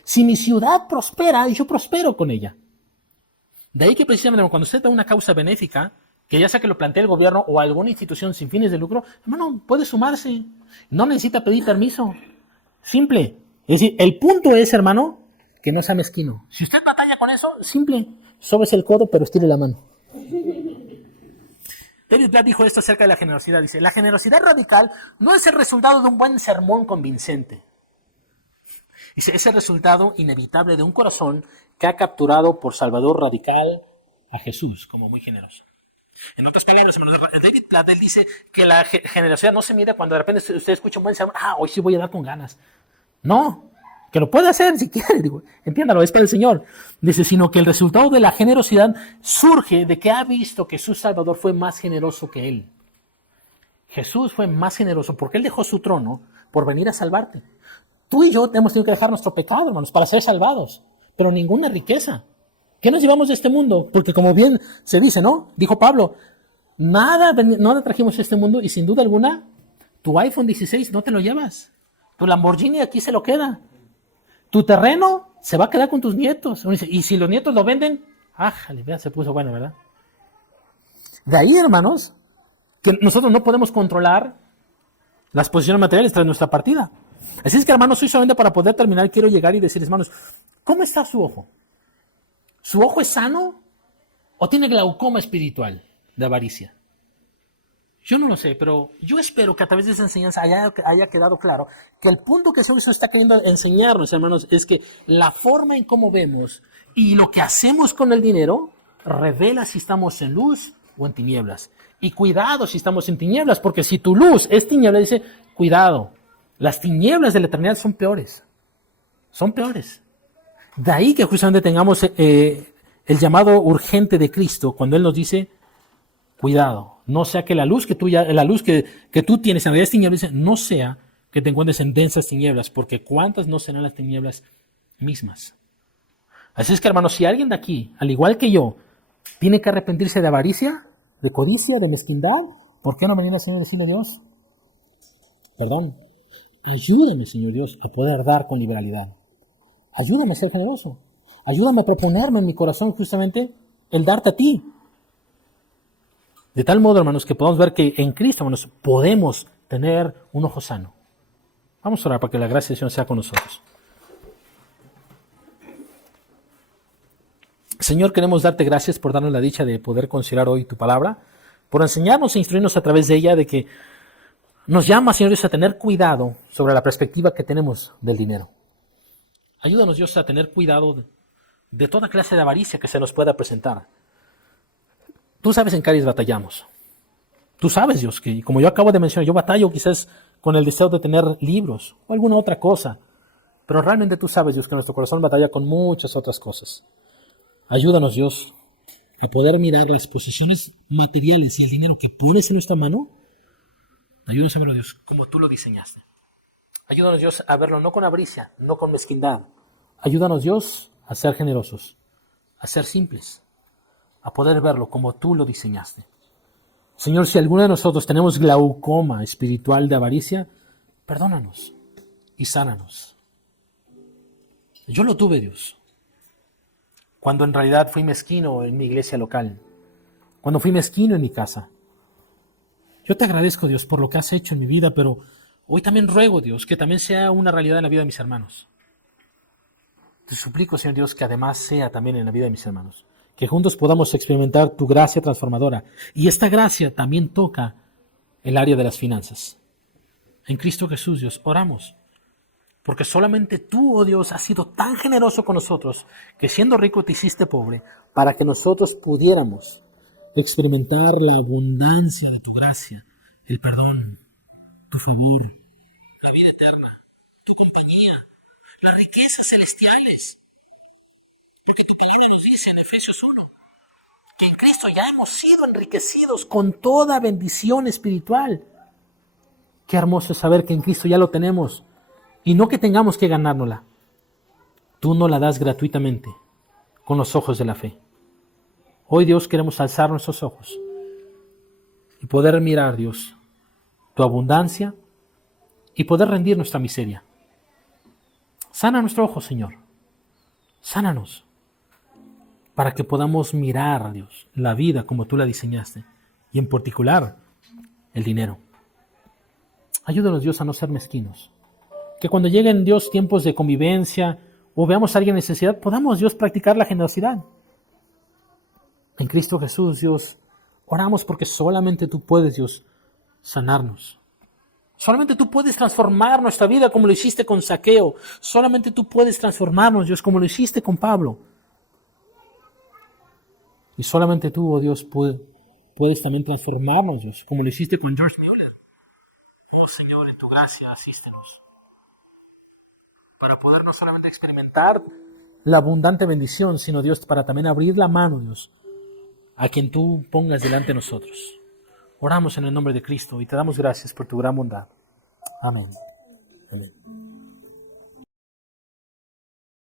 Si mi ciudad prospera, yo prospero con ella. De ahí que precisamente cuando usted da una causa benéfica, que ya sea que lo plantee el gobierno o alguna institución sin fines de lucro, hermano, puede sumarse. No necesita pedir permiso. Simple. Es decir, el punto es, hermano, que no sea mezquino. Si usted batalla con eso, simple. Sóbese el codo, pero estire la mano. David Platt dijo esto acerca de la generosidad. Dice, la generosidad radical no es el resultado de un buen sermón convincente. Dice, es el resultado inevitable de un corazón que ha capturado por salvador radical a Jesús como muy generoso. En otras palabras, hermanos, David Platt dice que la generosidad no se mide cuando de repente usted escucha un buen sermón, hoy sí voy a dar con ganas. No, que lo puede hacer si quiere, digo, entiéndalo, es para el Señor. Dice, sino que el resultado de la generosidad surge de que ha visto que su Salvador fue más generoso que él. Jesús fue más generoso porque él dejó su trono por venir a salvarte. Tú y yo hemos tenido que dejar nuestro pecado, hermanos, para ser salvados, pero ninguna riqueza. ¿Qué nos llevamos de este mundo? Porque como bien se dice, ¿no? Dijo Pablo, nada trajimos a este mundo y sin duda alguna, tu iPhone 16 no te lo llevas. Tu Lamborghini aquí se lo queda. Tu terreno se va a quedar con tus nietos. Y si los nietos lo venden, ájale, vea, se puso bueno, ¿verdad? De ahí, hermanos, que nosotros no podemos controlar las posiciones materiales tras nuestra partida. Así es que, hermanos, hoy solamente para poder terminar, quiero llegar y decirles, hermanos, ¿cómo está su ojo? ¿Su ojo es sano o tiene glaucoma espiritual de avaricia? Yo no lo sé, pero yo espero que a través de esa enseñanza haya quedado claro que el punto que Jesús está queriendo enseñarnos, hermanos, es que la forma en cómo vemos y lo que hacemos con el dinero revela si estamos en luz o en tinieblas. Y cuidado si estamos en tinieblas, porque si tu luz es tiniebla, dice, cuidado, las tinieblas de la eternidad son peores. Son peores. De ahí que justamente tengamos el llamado urgente de Cristo cuando Él nos dice, cuidado, no sea que la luz que tú tienes en realidad es tinieblas, no sea que te encuentres en densas tinieblas, porque cuántas no serán las tinieblas mismas. Así es que, hermanos, si alguien de aquí, al igual que yo, tiene que arrepentirse de avaricia, de codicia, de mezquindad, ¿por qué no venir al Señor y decirle a Dios? Perdón, ayúdame, Señor Dios, a poder dar con liberalidad. Ayúdame a ser generoso. Ayúdame a proponerme en mi corazón justamente el darte a ti. De tal modo, hermanos, que podamos ver que en Cristo, hermanos, podemos tener un ojo sano. Vamos a orar para que la gracia del Señor sea con nosotros. Señor, queremos darte gracias por darnos la dicha de poder considerar hoy tu palabra, por enseñarnos e instruirnos a través de ella, de que nos llama, Señor Dios, a tener cuidado sobre la perspectiva que tenemos del dinero. Ayúdanos, Dios, a tener cuidado de toda clase de avaricia que se nos pueda presentar. Tú sabes en qué áreas batallamos. Tú sabes, Dios, que como yo acabo de mencionar, yo batallo quizás con el deseo de tener libros o alguna otra cosa. Pero realmente tú sabes, Dios, que nuestro corazón batalla con muchas otras cosas. Ayúdanos, Dios, a poder mirar las posiciones materiales y el dinero que pones en nuestra mano. Ayúdanos a verlo, Dios, como tú lo diseñaste. Ayúdanos, Dios, a verlo no con avaricia, no con mezquindad. Ayúdanos, Dios, a ser generosos, a ser simples, a poder verlo como tú lo diseñaste. Señor, si alguno de nosotros tenemos glaucoma espiritual de avaricia, perdónanos y sánanos. Yo lo tuve, Dios, cuando en realidad fui mezquino en mi iglesia local, cuando fui mezquino en mi casa. Yo te agradezco, Dios, por lo que has hecho en mi vida, pero hoy también ruego, Dios, que también sea una realidad en la vida de mis hermanos. Te suplico, Señor Dios, que además sea también en la vida de mis hermanos. Que juntos podamos experimentar tu gracia transformadora. Y esta gracia también toca el área de las finanzas. En Cristo Jesús, Dios, oramos. Porque solamente tú, oh Dios, has sido tan generoso con nosotros, que siendo rico te hiciste pobre, para que nosotros pudiéramos experimentar la abundancia de tu gracia, el perdón, tu favor, la vida eterna, tu compañía, las riquezas celestiales. Porque tu palabra nos dice en Efesios 1 que en Cristo ya hemos sido enriquecidos con toda bendición espiritual. Qué hermoso es saber que en Cristo ya lo tenemos y no que tengamos que ganárnosla. Tú nos la das gratuitamente con los ojos de la fe. Hoy, Dios, queremos alzar nuestros ojos y poder mirar, Dios, tu abundancia y poder rendir nuestra miseria. Sana nuestro ojo, Señor. Sánanos para que podamos mirar, Dios, la vida como tú la diseñaste y en particular el dinero. Ayúdanos, Dios, a no ser mezquinos. Que cuando lleguen, Dios, tiempos de convivencia o veamos a alguien en necesidad, podamos, Dios, practicar la generosidad. En Cristo Jesús, Dios, oramos porque solamente tú puedes, Dios, sanarnos. Solamente tú puedes transformar nuestra vida como lo hiciste con Zaqueo. Solamente tú puedes transformarnos, Dios, como lo hiciste con Pablo. Y solamente tú, oh Dios, puedes también transformarnos, Dios, como lo hiciste con George Mueller. Oh Señor, en tu gracia asístenos. para poder no solamente experimentar la abundante bendición, sino Dios, para también abrir la mano, Dios, a quien tú pongas delante de nosotros. Oramos en el nombre de Cristo y te damos gracias por tu gran bondad. Amén. Amén.